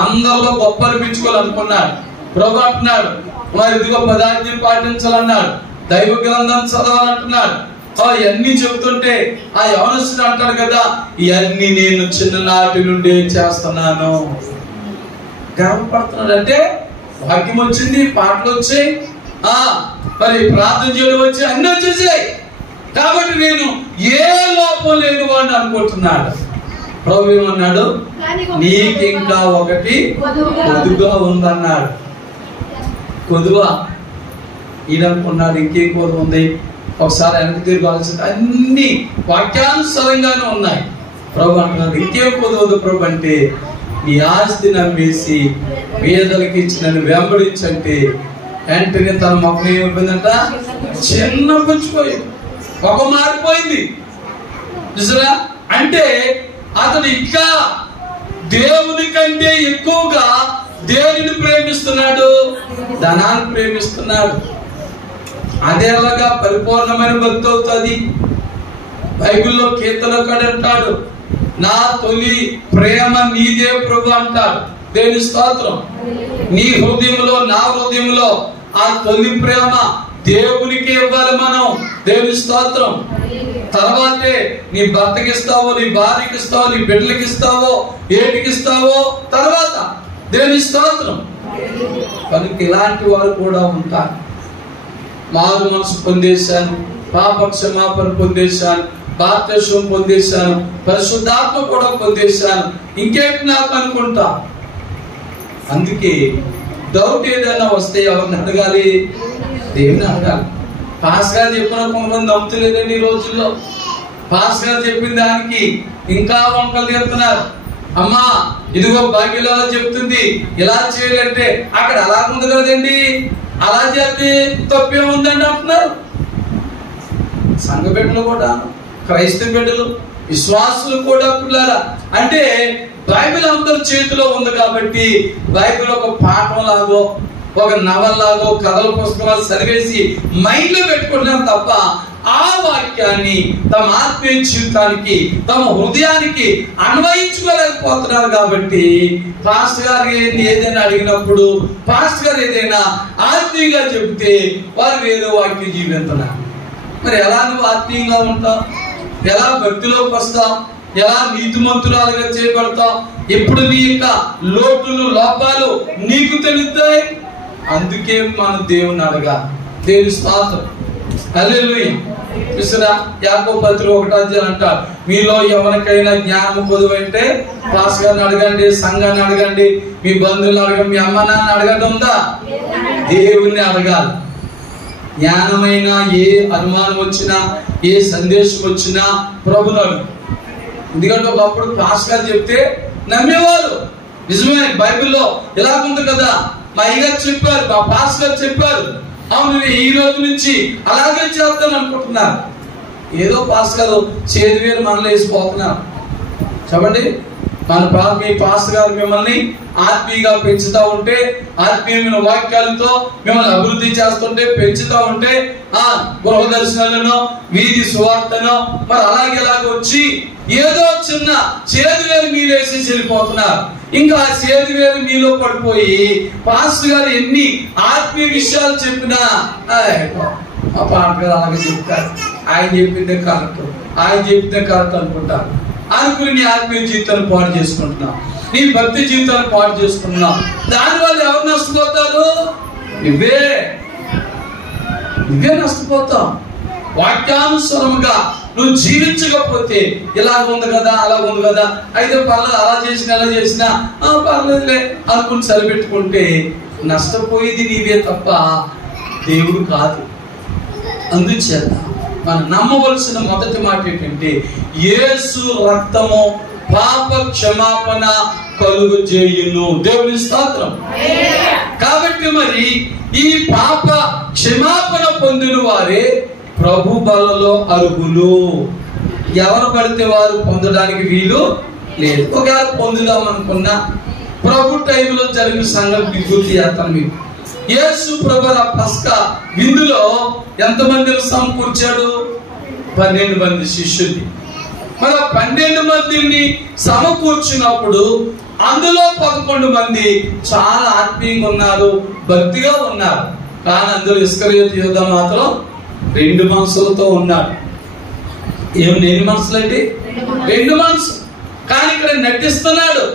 అందరిలో గొప్ప అనిపించుకోవాలనుకున్నాడు. ప్రభు అంటున్నాడు, మరి ఇదిగో 10 ఆజ్ఞలు పాటించాలన్నాడు, దైవ గ్రంథం చదవాలంటున్నాడు. ఇవన్నీ చెబుతుంటే ఆ యవనస్తుడు అంటాడు కదా, ఇవన్నీ నేను చిన్ననాటి నుండి చేస్తున్నాను. గర్వపడుతున్నాడు. అంటే వాక్యం వచ్చింది, పాటలు వచ్చాయి, మరి ప్రార్థన చేయడం వచ్చి అన్నీ వచ్చేసాయి కాబట్టి నేను ఏ లోపం లేని వాడిని అనుకుంటున్నాడు. ప్రభు ఏమన్నాడు? నీకు ఇంకా ఒకటి కొద్దుగా ఉందన్నాడు. కొద్దువా ఈయననుకున్నాడు ఇంకేం కొద్దు ఉంది. ఒకసారి వెనక్కి తిరగాల్సింది. అన్ని వాక్యానుసారంగానే ఉన్నాయి. ప్రభు అంటున్నారు, ఇంకేం పొందవద్దు ప్రభు అంటే నీ ఆస్తి నమ్మేసి పేదలకి ఇచ్చి నన్ను వెంబడించంటే వెంటనే తన మొక్కలు ఏమైపోయిందంట, చిన్న పుచ్చిపోయింది, ఒక మారిపోయింది. చూసారా? అంటే అతను ఇంకా దేవుని కంటే ఎక్కువగా దేవుని ప్రేమిస్తున్నాడు, ధనాన్ని ప్రేమిస్తున్నాడు. అదేలాగా పరిపూర్ణమైన భక్తి అవుతుంది. బైబిల్లో కీర్తనకాడు అంటాడు, నా తొలి ప్రేమ నీదే ప్రభు అంటాడు. దేవుని స్తోత్రం. నీ హృదయంలో నా హృదయంలో ఆ తొలి ప్రేమ దేవునికి ఇవ్వాలి మనం. దేవుని స్తోత్రం. తర్వాతే నీ భర్తకి ఇస్తావో, నీ భార్యకి ఇస్తావో, నీ బిడ్డలకి ఇస్తావో, ఏటికి ఇస్తావో తర్వాత. దేవుని స్తోత్రం. కనుక ఇలాంటి వారు కూడా ఉంటారు. మారు మనసు పొందేశాను, పాప క్షమాపణ పొందేశాను, బాప్తిస్మం పొందేశాను, పరిశుద్ధాత్మ కూడా పొందేశాను, ఇంకేంటి నాకు అనుకుంటా. అందుకే డౌట్ ఏదైనా వస్తే ఎవరిని అడగాలి? దేవుని అడగాలి. పాస్ గారు చెప్పిన కొంతమంది నమ్ముతలేదండి ఈ రోజుల్లో. పాస్ గారు చెప్పిన దానికి ఇంకా వంకలు చెప్తున్నారు. అమ్మా ఇదిగో బైబిల్ అలా చెప్తుంది, ఇలా చేయాలంటే అక్కడ అలా ఉంది కదండి, అలా చేస్తే తప్పే ఉందండి అంటున్నారు. సంఘ బిడ్డలు కూడా, క్రైస్తవ బిడ్డలు, విశ్వాసులు కూడా పిల్లరా. అంటే బైబిల్ అందరి చేతిలో ఉంది కాబట్టి బైబిల్ ఒక పాఠం లాగో, ఒక నవల్ లాగో, కథల పుస్తకాలు చదివేసి మైండ్ లో పెట్టుకుంటున్నాం తప్ప ఆ వాక్యాన్ని తమ ఆత్మీయ జీవితానికి, తమ హృదయానికి అన్వయించుకోలేకపోతున్నారు. కాబట్టి పాస్టర్ గారు ఏదైనా అడిగినప్పుడు, పాస్టర్ గారు ఏదైనా ఆత్మీయంగా చెబితే వారు వేరే వాక్యం జీవిస్తున్నారు. మరి ఎలా నువ్వు ఆత్మీయంగా ఉంటావు? ఎలా భక్తిలోకి వస్తావు? ఎలా నీతిమంతురాలుగా చేయబడతావు? ఎప్పుడు నీ యొక్క లోటులు, లోపాలు నీకు తెలుస్తాయి. అందుకే మనం దేవుని అడగాలి. దేవుని స్తోత్రం. హల్లెలూయా. చూసారా? యాకోబు పత్రిక 1 అంటారు, మీలో ఎవరికైనా జ్ఞానం కొదువంటే పాస్ గారిని అడగండి, సంఘాన్ని అడగండి, మీ బంధువులు అడగండి, మీ అమ్మ నాన్న అడగడం ఉందా? దేవుణ్ణి అడగాలి. జ్ఞానమైన ఏ అనుమానం వచ్చినా, ఏ సందేశం వచ్చినా ప్రభుని అడుగు. ఎందుకంటే ఒకప్పుడు పాస్ గారు చెప్తే నమ్మేవారు. నిజమే, బైబిల్లో ఇలా ఉంది కదా, మా అయ్యగారు చెప్పారు, మా పాస్ గారు చెప్పారు, అవును ఈ రోజు నుంచి అలాగే చేస్తాను అనుకుంటున్నారు. ఏదో పాస్ గారు చేతి వేరు మనలో వేసిపోతున్నారు. చెప్పండి, మీ పాస్ గారు మిమ్మల్ని ఆత్మీయంగా పెంచుతా ఉంటే, ఆత్మీయమైన వాక్యాలతో మిమ్మల్ని అభివృద్ధి చేస్తుంటే, పెంచుతా ఉంటే, గృహ దర్శనాలను, వీధి సువార్తను మరి అలాగే వచ్చి ఏదో చిన్న చేతి వేరు మీరు వేసి వెళ్ళిపోతున్నారు. ఇంకా ఆ చేతి వేరు మీలో పడిపోయి పాస్టర్ గారు ఎన్ని ఆత్మీయ విషయాలు చెప్పినా మా పాస్టర్ గారు అలాగే చెప్తారు, ఆయన చెప్పిందే కరెక్ట్, ఆయన చెప్తే కరెక్ట్ అనుకుంటారు. అనుకుని నీ ఆత్మీయ జీవితాన్ని పాడు చేసుకుంటున్నావు, నీ భక్తి జీవితాన్ని పాడు చేసుకుంటున్నావు. దానివల్ల ఎవరు నష్టపోతారు? నువ్వే నష్టపోతావు. వాక్యానుసారముగా నువ్వు జీవించకపోతే ఇలా ఉంది కదా, అలా ఉంది కదా, అయితే పర్లేదు, అలా చేసినా అలా చేసినా పర్లేదులే అనుకుని సరిపెట్టుకుంటే నష్టపోయేది నీవే తప్ప దేవుడు కాదు. అందుచేత మనం నమ్మవలసిన మొదటి మాట ఏంటంటే, యేసు రక్తము పాప క్షమాపణ కలుగు చేయును. దేవుని స్తోత్రం. కాబట్టి మరి ఈ పాప క్షమాపణ పొందిన వారే ప్రభు బలలో అర్హులు. ఎవరు పడితే వారు పొందడానికి వీలు లేదు. ఒకవేళ పొందుదాం అనుకున్నా ప్రభు టైంలో జరిగిన సంగతి గుర్తు చేస్తాను మీకు. యేసు ప్రభు పస్కా విందులో ఎంతమందిని సమకూర్చాడు? 12 మంది శిష్యుల్ని. మరి 12 మందిని సమకూర్చినప్పుడు అందులో 11 మంది చాలా ఆత్మీయంగా ఉన్నారు, భక్తిగా ఉన్నారు. కానీ అందులో ఇస్కరియోతు యూదా మాత్రం 2 మనసులతో ఉన్నాడు. ఏమి 2 మనసులు అంటే 2 మనసు. కానీ ఇక్కడ నటిస్తున్నాడు,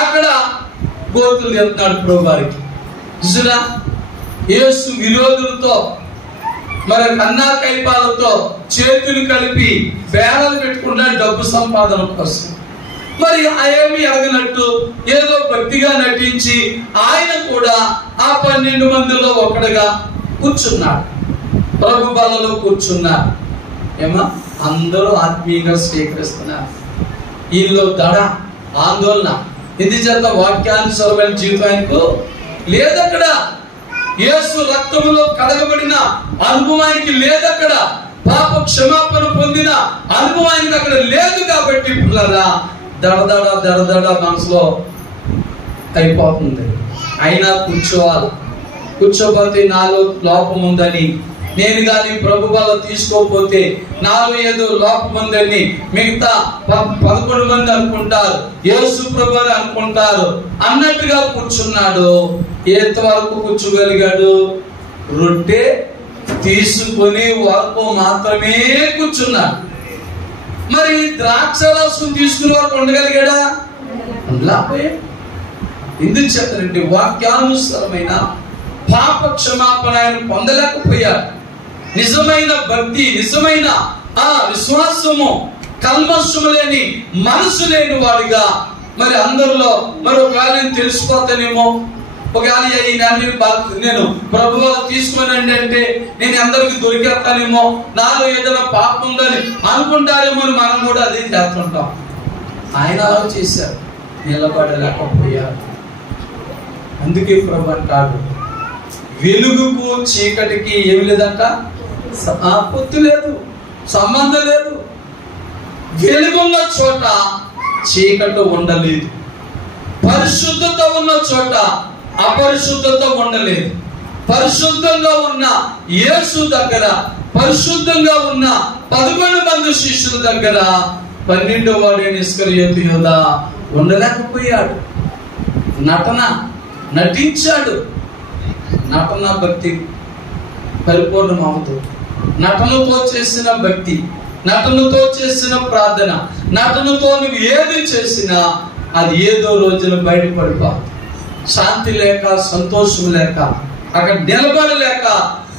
అక్కడ గోతులు వెళ్తున్నాడు ప్రభు వారికి. చూసారా? యేసు విరోధులతో మరి కన్నా కైపాలతో చేతులు కలిపి బేరాలు పెట్టుకుంటాడు డబ్బు సంపాదన కోసం. మరి ఏమి ఎరగనట్టు ఏదో భక్తిగా నటించి ఆయన కూడా ఆ 12 మందిలో ఒకడుగా కూర్చున్నాడు, ప్రభు బలలో కూర్చున్నారు. ఏమా అందరూ ఆత్మీయంగా స్వీకరిస్తున్నారు. వీళ్ళు దడ, ఆందోళన. ఎందుచేత వాక్యానుసారమైన జీవితం ఆయనకు లేదక్కడ. యేసు రక్తములో కడగబడిన అనుభవానికి లేదక్కడ. పాప క్షమాపణ పొందిన అనుభవానికి అక్కడ లేదు. కాబట్టి పిల్లరా దడదడ దడదడ మనసులో అయిపోతుంది. అయినా కూర్చోవాలి. కూర్చోపోతే నాలో లోపం ఉందని, నేను కానీ ప్రభు వల్ల తీసుకోకపోతే నాలో ఏదో లోపం ఉందని మిగతా 11 మంది అనుకుంటారు, యేసు ప్రభు అని అనుకుంటారు అన్నట్టుగా కూర్చున్నాడు. ఎంతవరకు కూర్చోగలిగాడు? రొట్టె తీసుకొని వరకు మాత్రమే కూర్చున్నాడు. మరి ద్రాక్ష రసం తీసుకునే వరకు ఉండగలిగాడా? ఎందుకు చెప్పారంటే వాక్యానుసారమైన పాప క్షమాపణ ఆయన పొందలేకపోయాడు. నిజమైన భక్తి, నిజమైన విశ్వాసము, కల్మషము లేని మనసు లేని వాడిగా మరి అందరిలో మరి ఒకవేళ నేను తెలిసిపోతానేమో, ఒకవేళ నేను ప్రభువు తీసుకోనండి అంటే నేను అందరికి దొరికేస్తానేమో, నాలో ఏదైనా పాపం ఉందని అనుకుంటారేమో అని మనం కూడా అదే చేస్తుంటాం. ఆయన అలా చేశారు, నిలబడలేకపోయారు. అందుకే ప్రభు అంటాడు, వెలుగుకు చీకటికి ఏమి లేదంట, పొత్తు లేదు, సంబంధం లేదు. వెలుగున్న చోట చీకటి ఉండలేదు, పరిశుద్ధత ఉన్న చోట అపరిశుద్ధత ఉండలేదు. పరిశుద్ధంగా ఉన్న యేసు దగ్గర, పరిశుద్ధంగా ఉన్న 11 మంది శిష్యుల దగ్గర 12వ వాడైన ఇస్కరియోతు యూద ఉండలేకపోయాడు. నటించాడు. నటన భక్తి పరిపూర్ణం అవుతుంది. నటనతో చేసిన భక్తి, నటనతో చేసిన ప్రార్థన, నటనతో నువ్వు ఏది చేసినా అది ఏదో రోజున బయటపడిపోతుంది. శాంతి లేక, సంతోషం లేక, అక్కడ నిలబడలేక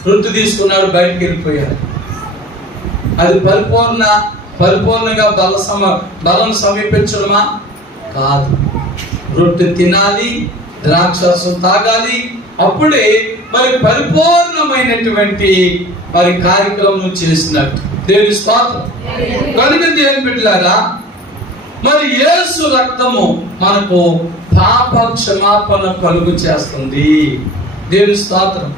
రొట్టె తీసుకున్నాడు, బయటకు వెళ్ళిపోయాడు. అది పరిపూర్ణంగా బలం సమీపించడమా? కాదు. రొట్టె తినాలి, ద్రాక్షరసం తాగాలి, అప్పుడే మరి పరిపూర్ణమైనటువంటి మరి కార్యక్రమం చేసినట్టు. దేవుని స్తోత్రం. కనుక దేవుని బిడ్డలారా, మరి యేసు రక్తము మనకు పాప క్షమాపణ కలుగు చేస్తుంది. దేవుని స్తోత్రం.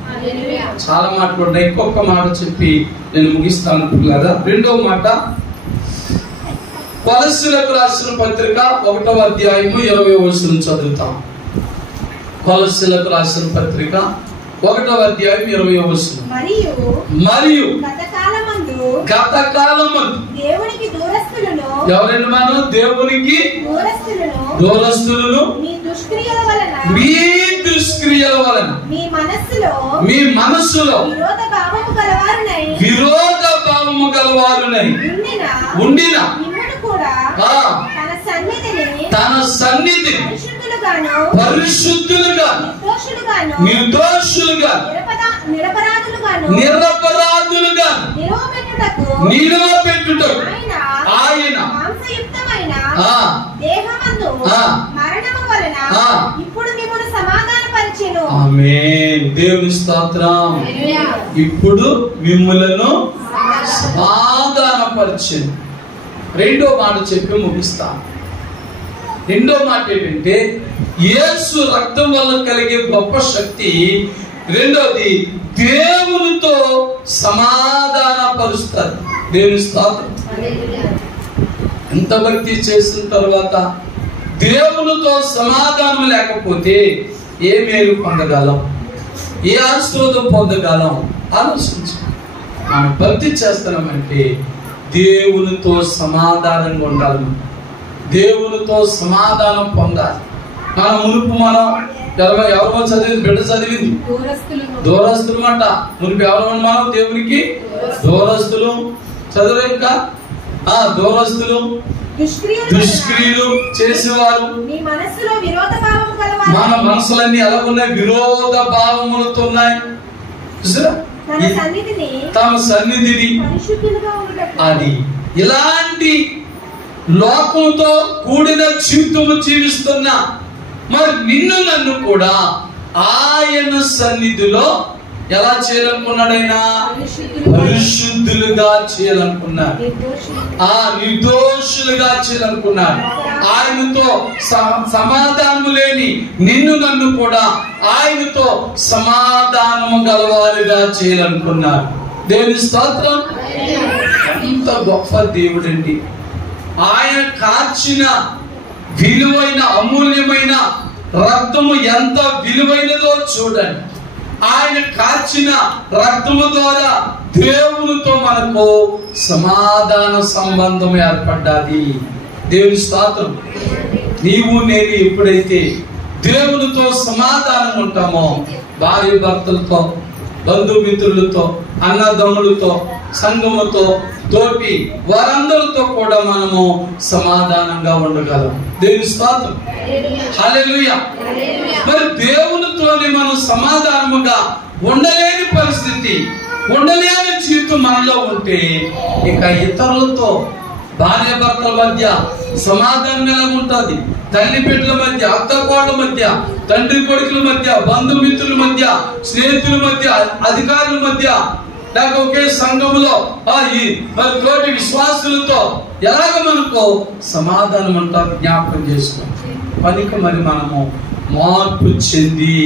చాలా మాట్లాడినా ఇంకొక మాట చెప్పి నేను ముగిస్తాను పిల్లరా. 2వ మాట, కొలస్సీలకు రాసిన పత్రిక 1వ అధ్యాయము 20వ వచనం చదువుతాం. కొలస్సీలకు రాసిన పత్రిక 1వ అధ్యాయం 20వ వచనం. మరియు గతకాలమందు దేవునికి దూరస్తులను, ఎవరైనా మనం దేవునికి దూరస్తులను మీ దుష్క్రియల వలన మీ మనస్సులో విరోధ భావము గలవారునై ఉండిన తన సన్నిధి పరిశుద్ధులుగా నిర్దోషులుగా నిరపరాధులుగా నిలవబెట్టుటకు ఆయన ఆమేన్. దేవుని స్తోత్రం. ఇప్పుడు మిమ్ములను సమాధానపరిచెను. 2వ మాట చెప్పి ముగిస్తాను. 2వ మాట ఏంటంటే, యేసు రక్తం వల్ల కలిగే గొప్ప శక్తి. 2వది, దేవునితో సమాధాన పరుస్తారు. దేవుని స్తోత్రం. ఎంత భక్తి చేసిన తర్వాత దేవునితో సమాధానం లేకపోతే ఏ మేలు పొందగలం, ఏ ఆశీర్వాదం పొందగలం? ఆలోచించు. మనం భక్తి చేస్తున్నామంటే దేవునితో సమాధానంగా ఉండాలి, దేవునితో సమాధానం పొందాలి. మనం ఎవరో చదివింది, బిడ్డ చదివింది దూరస్తులు మాట. మునుపు ఎవరో మనం దేవునికి దూరస్తులు చదువు. ఇంకా దూరస్తులు, దుష్క్రియలు చేసేవారు. మన మనసులన్నీ ఎలా ఉన్నాయి? విరోధ భావములతో ఉన్నాయి. తమ సన్నిధిని అది ఇలాంటి లోకంతో కూడిన జీవితము జీవిస్తున్నా మరి నిన్ను నన్ను కూడా ఆయన సన్నిధిలో ఎలా చేయాలనుకున్నాడు? ఆయన పరిశుద్ధులుగా చేయాలనుకున్నాడు. నిర్దోషులుగా చేయాలనుకున్నాడు. ఆయనతో సమాధానము లేని నిన్ను నన్ను కూడా ఆయనతో సమాధానము గలవారుగా చేయాలనుకున్నాడు. దేవుని స్తోత్రం. ఎంత గొప్ప దేవుడండి! ఆయన కార్చిన విలువైన అమూల్యమైన రక్తము ఎంత విలువైనదో చూడండి. ఆయన కార్చిన రక్తము ద్వారా దేవునితో మనకు సమాధాన సంబంధం ఏర్పడ్డది. దేవుని స్తోత్రం. నీవు నేను ఎప్పుడైతే దేవునితో సమాధానం ఉంటామో, భార్య భర్తలతో, బంధుమిత్రులతో, అన్నదమ్ములతో, సంఘముతో, తోటి వారందరితో కూడా మనము సమాధానంగా ఉండగలం. దేవుని స్తోత్రం. హల్లెలూయా. మరి దేవునితోనే మనం సమాధానముగా ఉండలేని పరిస్థితి, ఉండలేని జీవితం మనలో ఉంటే ఇక ఇతరులతో, భార్య భర్తల మధ్య సమాధానం ఎలా ఉంటుంది? తల్లి బిడ్డల మధ్య, అత్తకోడల మధ్య, తండ్రి కొడుకుల మధ్య, బంధుమిత్రుల మధ్య, స్నేహితుల మధ్య, అధికారుల మధ్య, లేక ఒకే సంఘములో మరి తోటి విశ్వాసులతో ఎలాగ మనకు సమాధానం అంటారు? జ్ఞాపకం చేసుకోండి. కనుక మరి మనము మార్పు చెంది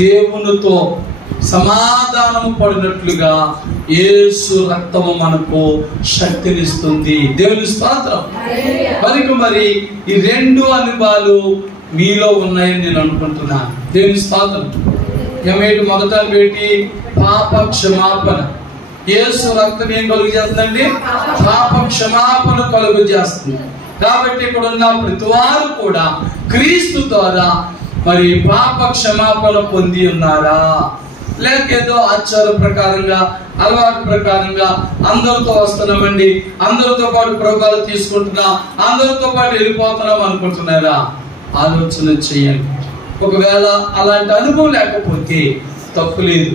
దేవునితో సమాధానం పడినట్లుగా యేసు రక్తము మనకు శక్తినిస్తుంది. దేవుని స్తోత్రం. కనుక మరి ఈ రెండు అనుభవాలు మీలో ఉన్నాయని నేను అనుకుంటున్నాను. దేవుని స్తోత్రం. ఏమిటి? మొదట ఏంటి? పాప క్షమాపణ. యేసు రక్తం ఏం కలుగు చేస్తుందండి? పాప క్షమాపణ కలుగు చేస్తుంది. కాబట్టి ఇక్కడ ఉన్న ప్రతి వారు కూడా క్రీస్తు ద్వారా మరి పాప క్షమాపణ పొంది ఉన్నారా? లేక ఏదో ఆచార ప్రకారంగా, అలవాటు ప్రకారంగా అందరితో వస్తున్నామండి, అందరితో పాటు ప్రోగ్రాలు తీసుకుంటున్నాం, అందరితో పాటు వెళ్ళిపోతున్నాం అనుకుంటున్నారా? ఆలోచన చేయండి. ఒకవేళ అలాంటి అనుభవం లేకపోతే తప్పు లేదు.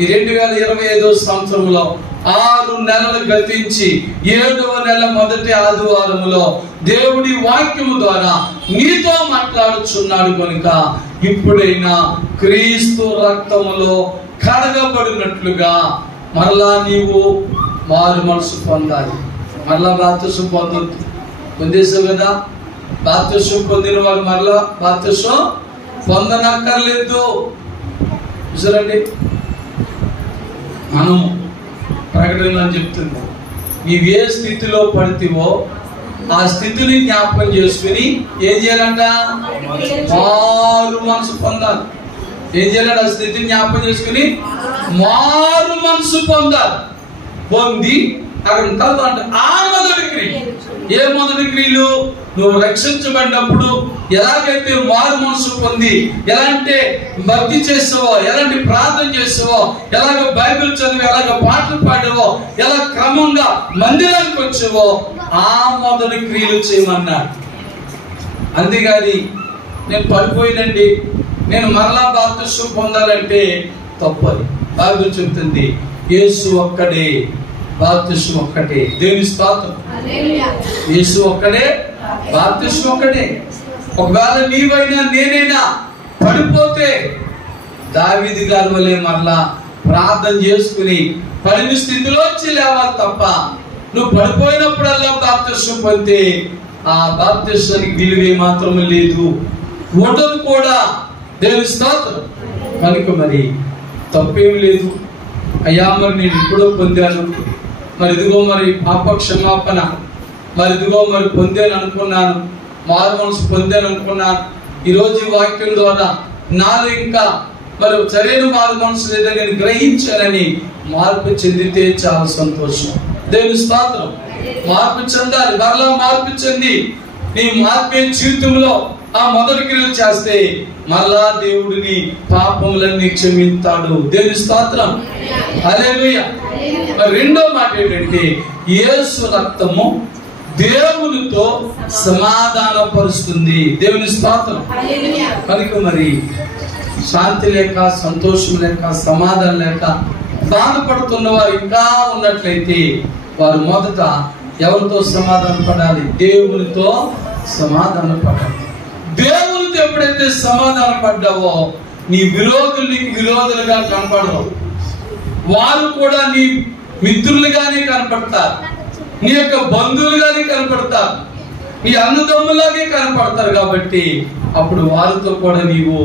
ఈ 2025 సంవత్సరంలో 6 నెలలు గతించి 7వ నెల మొదటి ఆదివారములో దేవుడి వాక్యము ద్వారా నీతో మాట్లాడుచున్నాడు కనుక ఇప్పుడైనా క్రీస్తు రక్తములో కడగబడినట్లుగా మరలా నీవు మారు మనసు పొందాలి. మరలా బాప్తిసం పొందేసావు కదా? బాప్తిసం పొందిన వారు మరలా బాప్తిసం పొందనక్కర్లేదు. చూసారండి, మనం ప్రకటన చెప్తుంది, నీవు ఏ స్థితిలో పడితేవో ఆ స్థితిని జ్ఞాపకం చేసుకుని ఏం చేయాలంట? మారు మనసు పొందాలి. ఏం చేయాలంటే ఆ స్థితిని జ్ఞాపకం చేసుకుని మారు మనసు పొందాలి. పొంది అక్కడ తర్వాత ఆ మొదటి క్రియలు. ఏ మొదటి క్రియలు? నువ్వు రక్షించబడినప్పుడు ఎలాగైతే మారు మనసు పొంది ఎలాంటి భక్తి చేసావో, ఎలాంటి ప్రార్థన చేసావో, ఎలాగ బైబిల్ చదివి, ఎలాగ పాటలు పాడావో, ఎలా క్రమంగా మందిరానికి వచ్చావో ఆ మొదటి క్రియలు చేయమన్నాడు. అంతేగాని నేను పడిపోయినండి, నేను మరలా బాప్తిసం పొందాలంటే తప్పది. బైబిల్ చెప్తుంది యేసు ఒక్కడే, బాప్తిసం ఒక్కటే. దేవుని స్తోత్రం. యేసు ఒక్కడే, బాప్తిసం ఒక్కడే. ఒకవేళ నీవైనా నేనైనా పడిపోతే దావీదు గారి వలె మరలా ప్రార్థన చేసుకుని పడిన స్థితిలోంచి లేవాలి తప్ప నువ్వు పడిపోయినప్పుడల్లా బాప్తిసం పొందితే ఆ బాప్తిసానికి విలువే మాత్రం లేదు, ఉండదు కూడా. దేవుని స్తోత్రం. కనుక మరి తప్పేమి లేదు. అయ్యా మరి నేను ఇప్పుడో పొందాను, మరి ఇదిగో మరి పాప క్షమాపణ, మరి ఇదిగో మరి పొందాను అనుకున్నాను, మారు మనసు పొందాను అనుకున్నాను. ఈరోజు ఈ వాక్యం ద్వారా నాలో ఇంకా మరి సరైన మారు మనసు లేదని నేను గ్రహించానని మార్పు చెందితే చాలా సంతోషం. దేవుని స్తోత్రం. మార్పు చెందాలి. మరలా మార్పు చెంది నీ ఆత్మీయ జీవితంలో ఆ మొదటి క్రియలు చేస్తే మరలా దేవుడిని పాపములన్నీ క్షమిస్తాడు. దేవుని స్తోత్రం. హల్లెలూయా. రెండో మాట ఏంటంటే యేసు రక్తము దేవునితో సమాధానపరుస్తుంది. దేవుని స్తోత్రం. కనుక మరి శాంతి లేక, సంతోషం లేక, సమాధానం లేక బాధపడుతున్న వారు ఇంకా ఉన్నట్లయితే వారు మొదట ఎవరితో సమాధాన పడాలి? దేవునితో సమాధాన పడాలి. దేవునితో ఎప్పుడైతే సమాధాన పడ్డావో నీ విరోధులు నీకు విరోధులుగా కనపడరు, వారు కూడా నీ మిత్రులుగానే కనపడతారు, నీ యొక్క బంధువులుగానే కనపడతారు, నీ అన్నదమ్ములాగే కనపడతారు. కాబట్టి అప్పుడు వారితో కూడా నీవు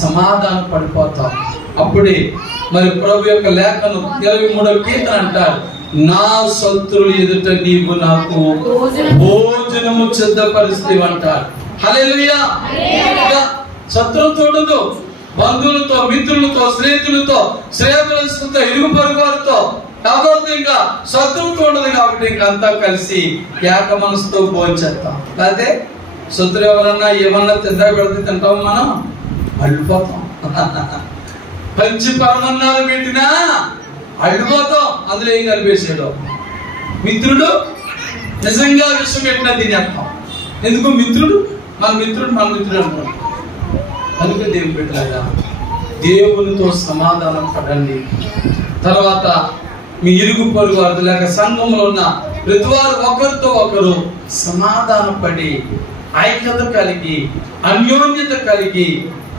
సమాధాన పడిపోతావు. అప్పుడే మరి ప్రభు యొక్క లేఖను 23వ కీర్తన అంటారు, నా శత్రువులు ఎదుట నీవు నాకు భోజనము సిద్ధపరిస్తేవి అంటారు. హల్లెలూయా. శత్రువుతో ఉండదు, బంధువులతో, మిత్రులతో, స్నేహితులతో, శ్రేయభిలాషులతో, ఇరుగు పొరుగు వారితో, ఎవరితో ఇంకా శత్రువుతో ఉండదు. కాబట్టి ఇంకంతా కలిసి ఏక మనసుతో భోంచేస్తాం. లేకపోతే శత్రువు ఎవరన్నా ఏమన్నా తింటా పెడితే తింటాం, మనం అల్లిపోతాం. పంచి పరమన్నాలు పెట్టినా అల్లిపోతాం. అందులో ఏం కలిపేసాడు మిత్రుడు, నిజంగా విషయం పెట్టినా తినేస్తాం. ఎందుకు మిత్రుడు మన మిత్రుడు అంటాం. కనుక దేవుని పెట్టలేదా, దేవునితో సమాధానం పడండి. తర్వాత మీ ఇరుగు పొరుగు వారు లేక సంఘంలో ఉన్న ప్రతి వారు ఒకరితో ఒకరు సమాధాన పడి ఐక్యత కలిగి అన్యోన్యత కలిగి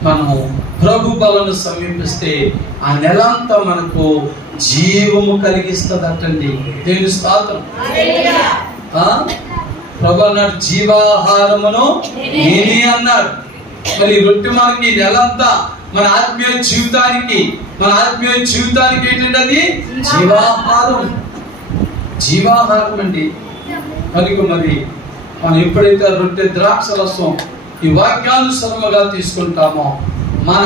మనము ప్రభు బలను సమీపిస్తే ఆ నెలంతా మనకు జీవము కలిగిస్తుందటండి. దేవుని స్తోత్రం. ప్రభు అన్నాడు, జీవాహారమును నేనే అన్నాడు. మరి రొట్టె మనకి నెలంతా మన ఆత్మీయ జీవితానికి ఏంటంటే అది జీవాహారం అండి. కనుక మరి మనం ఎప్పుడైతే రొట్టె ద్రాక్ష రసం ఈ వాక్యానుసరముగా తీసుకుంటామో మన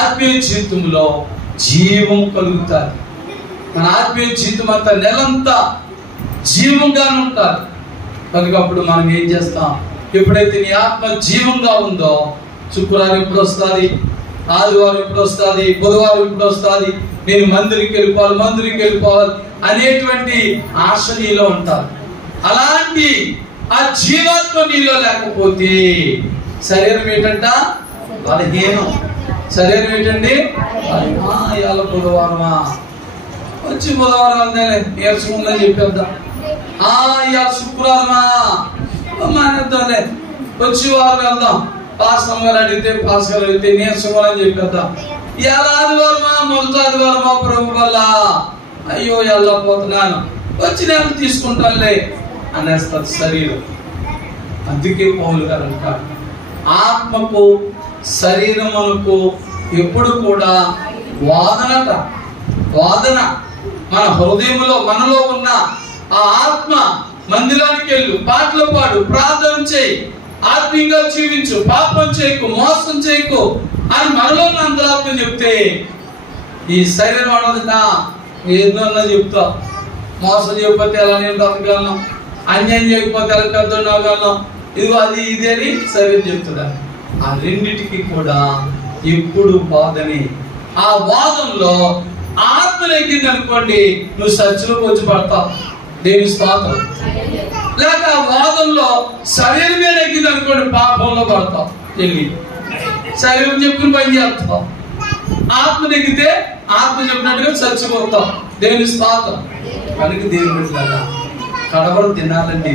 ఆత్మీయ జీవితంలో జీవం కలుగుతారు. మన ఆత్మీయ జీవితం అంతా నెలంతా జీవంగానే ఉంటారు. కనుక అప్పుడు మనం ఏం చేస్తాం, ఎప్పుడైతే నీ ఆత్మ జీవంగా ఉందో శుక్రవారం ఎప్పుడు వస్తుంది, ఆదివారం ఎప్పుడు వస్తుంది, బుధవారం ఎప్పుడు వస్తుంది, నేను మందిరికి వెళ్ళిపోవాలి అనేటువంటి ఆశ నీలో ఉంటారు. అలాంటి ఆ జీవాత్మ నీలో లేకపోతే శరీరం ఏంటంట బలహీనం. శరీరం ఏంటండి ఇవాళ బుధవారమా, వచ్చి బుధవారం అంతే నీరసం ఉందని చెప్పేద్దాం. ఇవాళ శుక్రవారమా మానేద్దాంలే, వచ్చి వారం వెళ్దాం. పాస్టర్ గారు అడిగితే నీరసం అని చెప్పేద్దాం. ఇవాళ ఆదివారమా, మొదటి ఆదివారమా, ప్రభు వల్ల అయ్యో వెళ్ళకపోతున్నాను, వచ్చి నేను తీసుకుంటానులే అనేస్తుంది శరీరం. అందుకే పౌలు గారు అంటారు, ఆత్మకు శరీరమునకు ఎప్పుడు కూడా వాదన. మన హృదయంలో మనలో ఉన్న ఆ ఆత్మ మందిరానికి వెళ్ళు, పాటలు పాడు, ప్రార్థన చేయి, ఆత్మీయంగా జీవించు, పాపం చేయకు, మోసం చేయకు అని మనలో ఉన్న అంతరాత్మ చెప్తే ఈ శరీరం అన్నదినా ఏదన్నా చెప్తా. మోసం చేయకపోతే ఎలా నేను బ్రతకగలను, అన్యాయం చేయకపోతే ఎలా పెద్దగలను, ఇదిగో అది ఇది అని శరీరం చెప్తుందా. ఆ రెండిటికి కూడా ఎప్పుడు బాధని. ఆ వాదంలో ఆత్మ నెగ్గింది అనుకోండి, నువ్వు సత్యంలోకి వచ్చి పడతావు. దేవుని స్తోత్రం. లేక ఆ వాదంలో శరీరమే నెగ్గింది అనుకోండి, పాపంలో పడతావు. వెళ్ళి శరీరం చెప్పుకుని పని చేస్తావు. ఆత్మ నెగ్గితే ఆత్మ చెప్పినట్టుగా చచ్చిపోతాం. దేవుని స్తోత్రం. కనుక దేవుని బిడ్డలారా, కడవరు తినాలండి.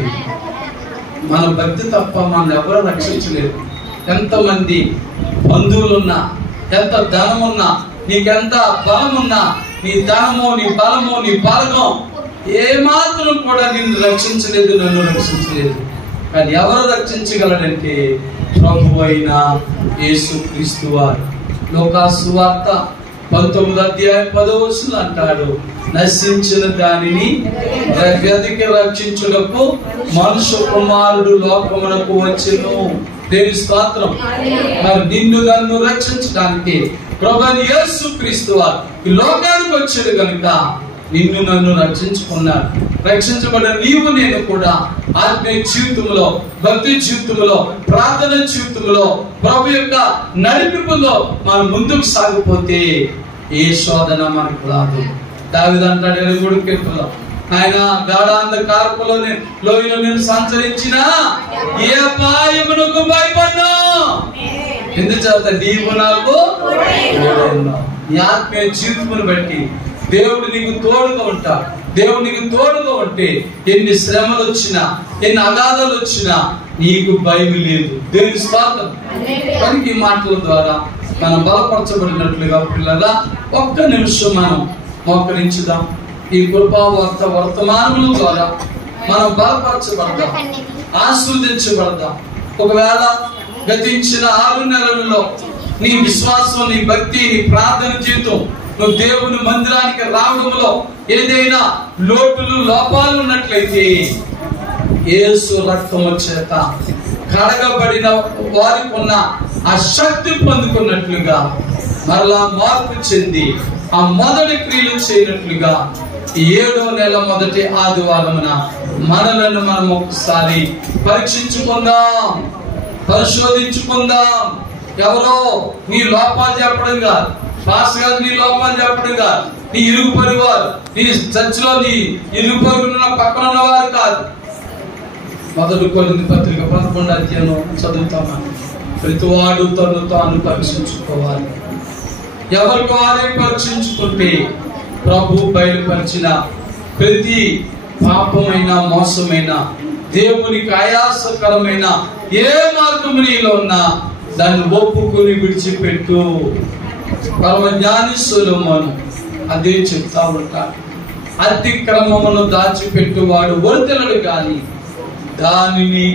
మన భక్తి తప్ప మనం ఎవరు రక్షించలేరు. ఎంతమంది బంధువులున్నా, ఎంత ధనమున్నా, నీకెంత బలమున్నా, నీ ధనము, నీ బలము, నీ బలగం ఏమాత్రం కూడా నిన్ను రక్షించలేదు, నన్ను రక్షించలేదు. కానీ ఎవరు రక్షించగలడంటే ప్రభు అయిన యేసుక్రీస్తు వారు. లోకాసు సువార్త 19:10 అంటాడు, నశించిన దానిని వెతికి రక్షించుటకు మనుష్య కుమారుడు లోకమునకు వచ్చెను. దేవుని స్తోత్రం. మరి నిన్ను నన్ను రక్షించడానికి ప్రభువైన యేసుక్రీస్తు వారు ఈ లోకానికి వచ్చాడు కనుక నిన్ను నన్ను రక్షించుకున్నాడు. రక్షించబడిన నీవు నేను కూడా ఆత్మీయ జీవితంలో, భక్తి జీవితంలో, ప్రార్థన జీవితంలో, ప్రభు యొక్క నడిపింపులో మనం ముందుకు సాగిపోతే ఏ శోధన మనకు రాదు. దావీదు అంటాడు 23వ కీర్తనలో, ఆయన గాఢాంధకారపులో లోయలో నేను సంచరించిన ఏ అపాయమునకు భయపడ్డా. ఎందుచేత నీవు నాకు నీ ఆత్మీయ జీవితమును బట్టి దేవుడు నీకు తోడుగా ఉంటాడు. దేవుడు నీకు తోడుగా ఉంటే ఎన్ని శ్రమలు వచ్చినా, ఎన్ని అగాధాలు వచ్చినా, నీకు భయం లేదు. దేవుని స్తోత్రం. కనుక ఈ మాటల ద్వారా మనం బలపరచబడినట్లుగా పిల్లల ఒక్క నిమిషం మనం మోకరించుదాం. ఈ కృపావార్త వర్తమానముల ద్వారా మనం బలపరచబడదాం, ఆస్వాదించబడదాం. ఒకవేళ గతించిన 6 నెలల్లో నీ విశ్వాసం, నీ భక్తి, నీ ప్రార్థన జీవితం, నువ్వు దేవుని మందిరానికి రావడంలో ఏదైనా లోటులు లోపాలు ఉన్నట్లయితే యేసు రక్తము చేత కడగబడిన వారికి ఉన్న ఆ శక్తి పొందుకున్నట్లుగా మరలా మార్పు చెంది ఆ మొదటి క్రియలు చేయనట్లుగా 7వ నెల మొదటి ఆదివారమున మనలను మనం ఒకసారి పరీక్షించుకుందాం, పరిశోధించుకుందాం. ఎవరో నీ లోపాలు చెప్పడం కాదు, పాస్ గారు నీ లోపాలు చెప్పడం కాదు, నీ ఇరుగు పరివారు, నీ చర్చిలో నీ ఇరుగు పరుగున్న పక్కన ఉన్నవారు కాదు. మొదటి కొరింథీ పత్రిక 11వ అధ్యాయం చదువుతామని ప్రతివాడు తను తాను పరీక్షించుకోవాలి. ఎవరికి వారే పరీక్షించుకుంటే ప్రభు బయలుపరిచిన ప్రతి పాపమైన, మోసమైన, దేవునికి ఆయాసకరమైన ఏ మార్గము నీలో ఉన్నా దాన్ని ఒప్పుకొని విడిచిపెట్టు. పరమజ్ఞాని సొలొమోను అదే చెప్తా ఉంటాడు. అతిక్రమమును దాచిపెట్టువాడు వర్ధిల్లడు గాని దానిని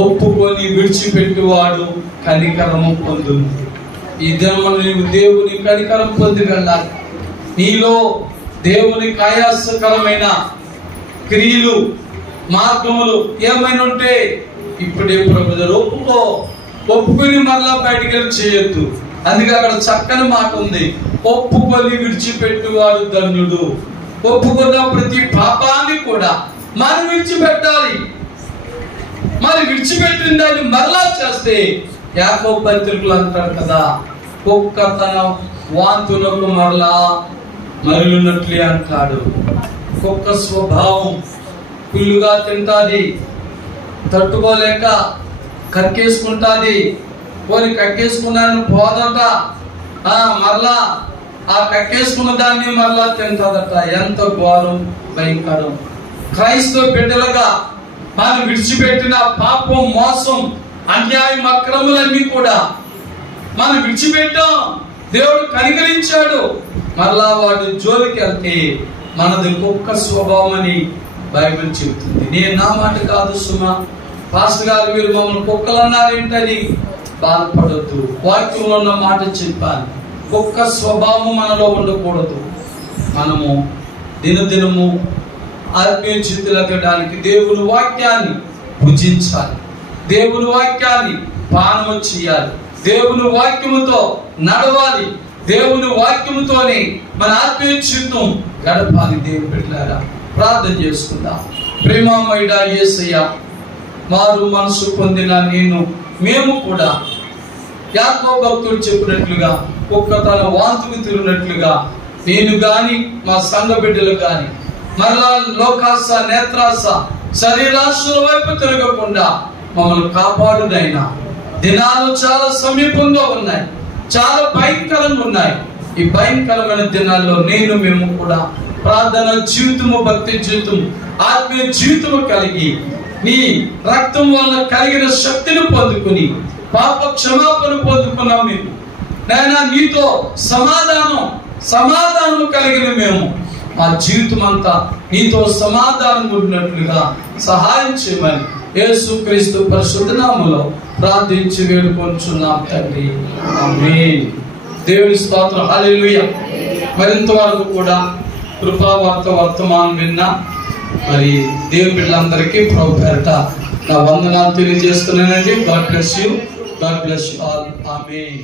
ఒప్పుకొని విడిచిపెట్టువాడు కనికరము పొందును. ఈ దినమున నీవు దేవుని కనికరం పొంది వెళ్ళాలి. నీలో దేవునికి ఆయాసకరమైన క్రియలు, మార్గములు ఏమైనా ఉంటే ఇప్పుడే ప్రభుత్వ ఒప్పుకొని మరలా బయటికి వెళ్ళి చేయొద్దు. అందుకే అక్కడ చక్కని మాట ఉంది, ఒప్పుకొని విడిచిపెట్టువాడు ధన్యుడు. ఒప్పుకున్న ప్రతి పాపాన్ని కూడా మనం విడిచిపెట్టాలి. మరి విడిచిపెట్టిన దాన్ని మరలా చేస్తే యాకోబు పత్రికలు అంటాడు కదా, కుక్క తన వాంతులకు మరలా మరలున్నట్లే అంటాడు. కుక్క స్వభావం పుల్లుగా తింటాది, తట్టుకోలేక కక్కేసుకుంటాది. పోని కక్కేసుకున్నాను పోదట, మరలా ఆ కక్కేసుకున్న దాన్ని మరలా తింటాదట. ఎంత ఘోరం, భయంకరం. క్రైస్తవ బిడ్డలుగా మనం విడిచిపెట్టిన పాపం, మోసం, అన్యాయం, అక్రములన్నీ కూడా మనం విడిచిపెట్టాం. దేవుడు కనికరించాడు. మరలా వాడు జోలికి వెళ్తే మనది కుక్క స్వభావం అని బైబిల్ చెబుతుంది. నేను నా మాట కాదు సుమా, పాస్టర్ గారు మీరు మమ్మల్ని కుక్కలు అన్నారేంటని బాధపడద్దు. వాక్యంలో ఉన్న మాట చెప్పాలి. కుక్క స్వభావం మనలో ఉండకూడదు. మనము దినదినము ఆత్మీయ స్థితిలోకి దేవుని వాక్యాన్ని భుజించాలి, దేవుని వాక్యాన్ని పానము చేయాలి, దేవుని వాక్యముతో నడవాలి, దేవుని వాక్యముతోనే మన ఆత్మీయ జీవితం గడపాలి. దేవుని బిడ్డలారా ప్రార్థన చేసుకుందాం. ప్రేమమయుడా యేసయ్య, మారు మనసు పొందిన మేము కూడా యాకోబు భక్తుడు చెప్పినట్లుగా కుక్క తన వాంతుకు తిరిగినట్లుగా నేను గాని మా సంఘ బిడ్డలు గాని మరలా లోకాస, నేత్రాస, శరీరాశుల వైపు తిరగకుండా మమ్మల్ని కాపాడునైనా. దినాలు చాలా సమీపంగా ఉన్నాయి, చాలా భయంకరంగా ఉన్నాయి. ఈ భయంకరమైన దినాల్లో మేము కూడా ప్రార్థన జీవితము, భక్తి జీవితం, ఆత్మీయ జీవితము కలిగి నీ రక్తం వల్ల కలిగిన శక్తిని పొందుకుని పాప క్షమాపణ పొందుకున్నాం. మేము నాయనా నీతో సమాధానం కలిగిన మేము మా జీవితం అంతా నీతో సమాధానం ఉన్నట్లుగా సహాయం చేయమని యేసుక్రీస్తు పరిశుద్ధ నామములో ప్రార్థించి వేడుకొంచున్నాం తండ్రి, ఆమేన్. దేవుని స్తోత్రం, హల్లెలూయా. మరింత వరకు కూడా కృపావార్త వర్తమానం విన్నా మరి దేవుని బిడ్డలందరికీ ప్రభు పేరట నా వందనాలు తెలియజేస్తున్నానండి. God bless you, God bless you all, amen.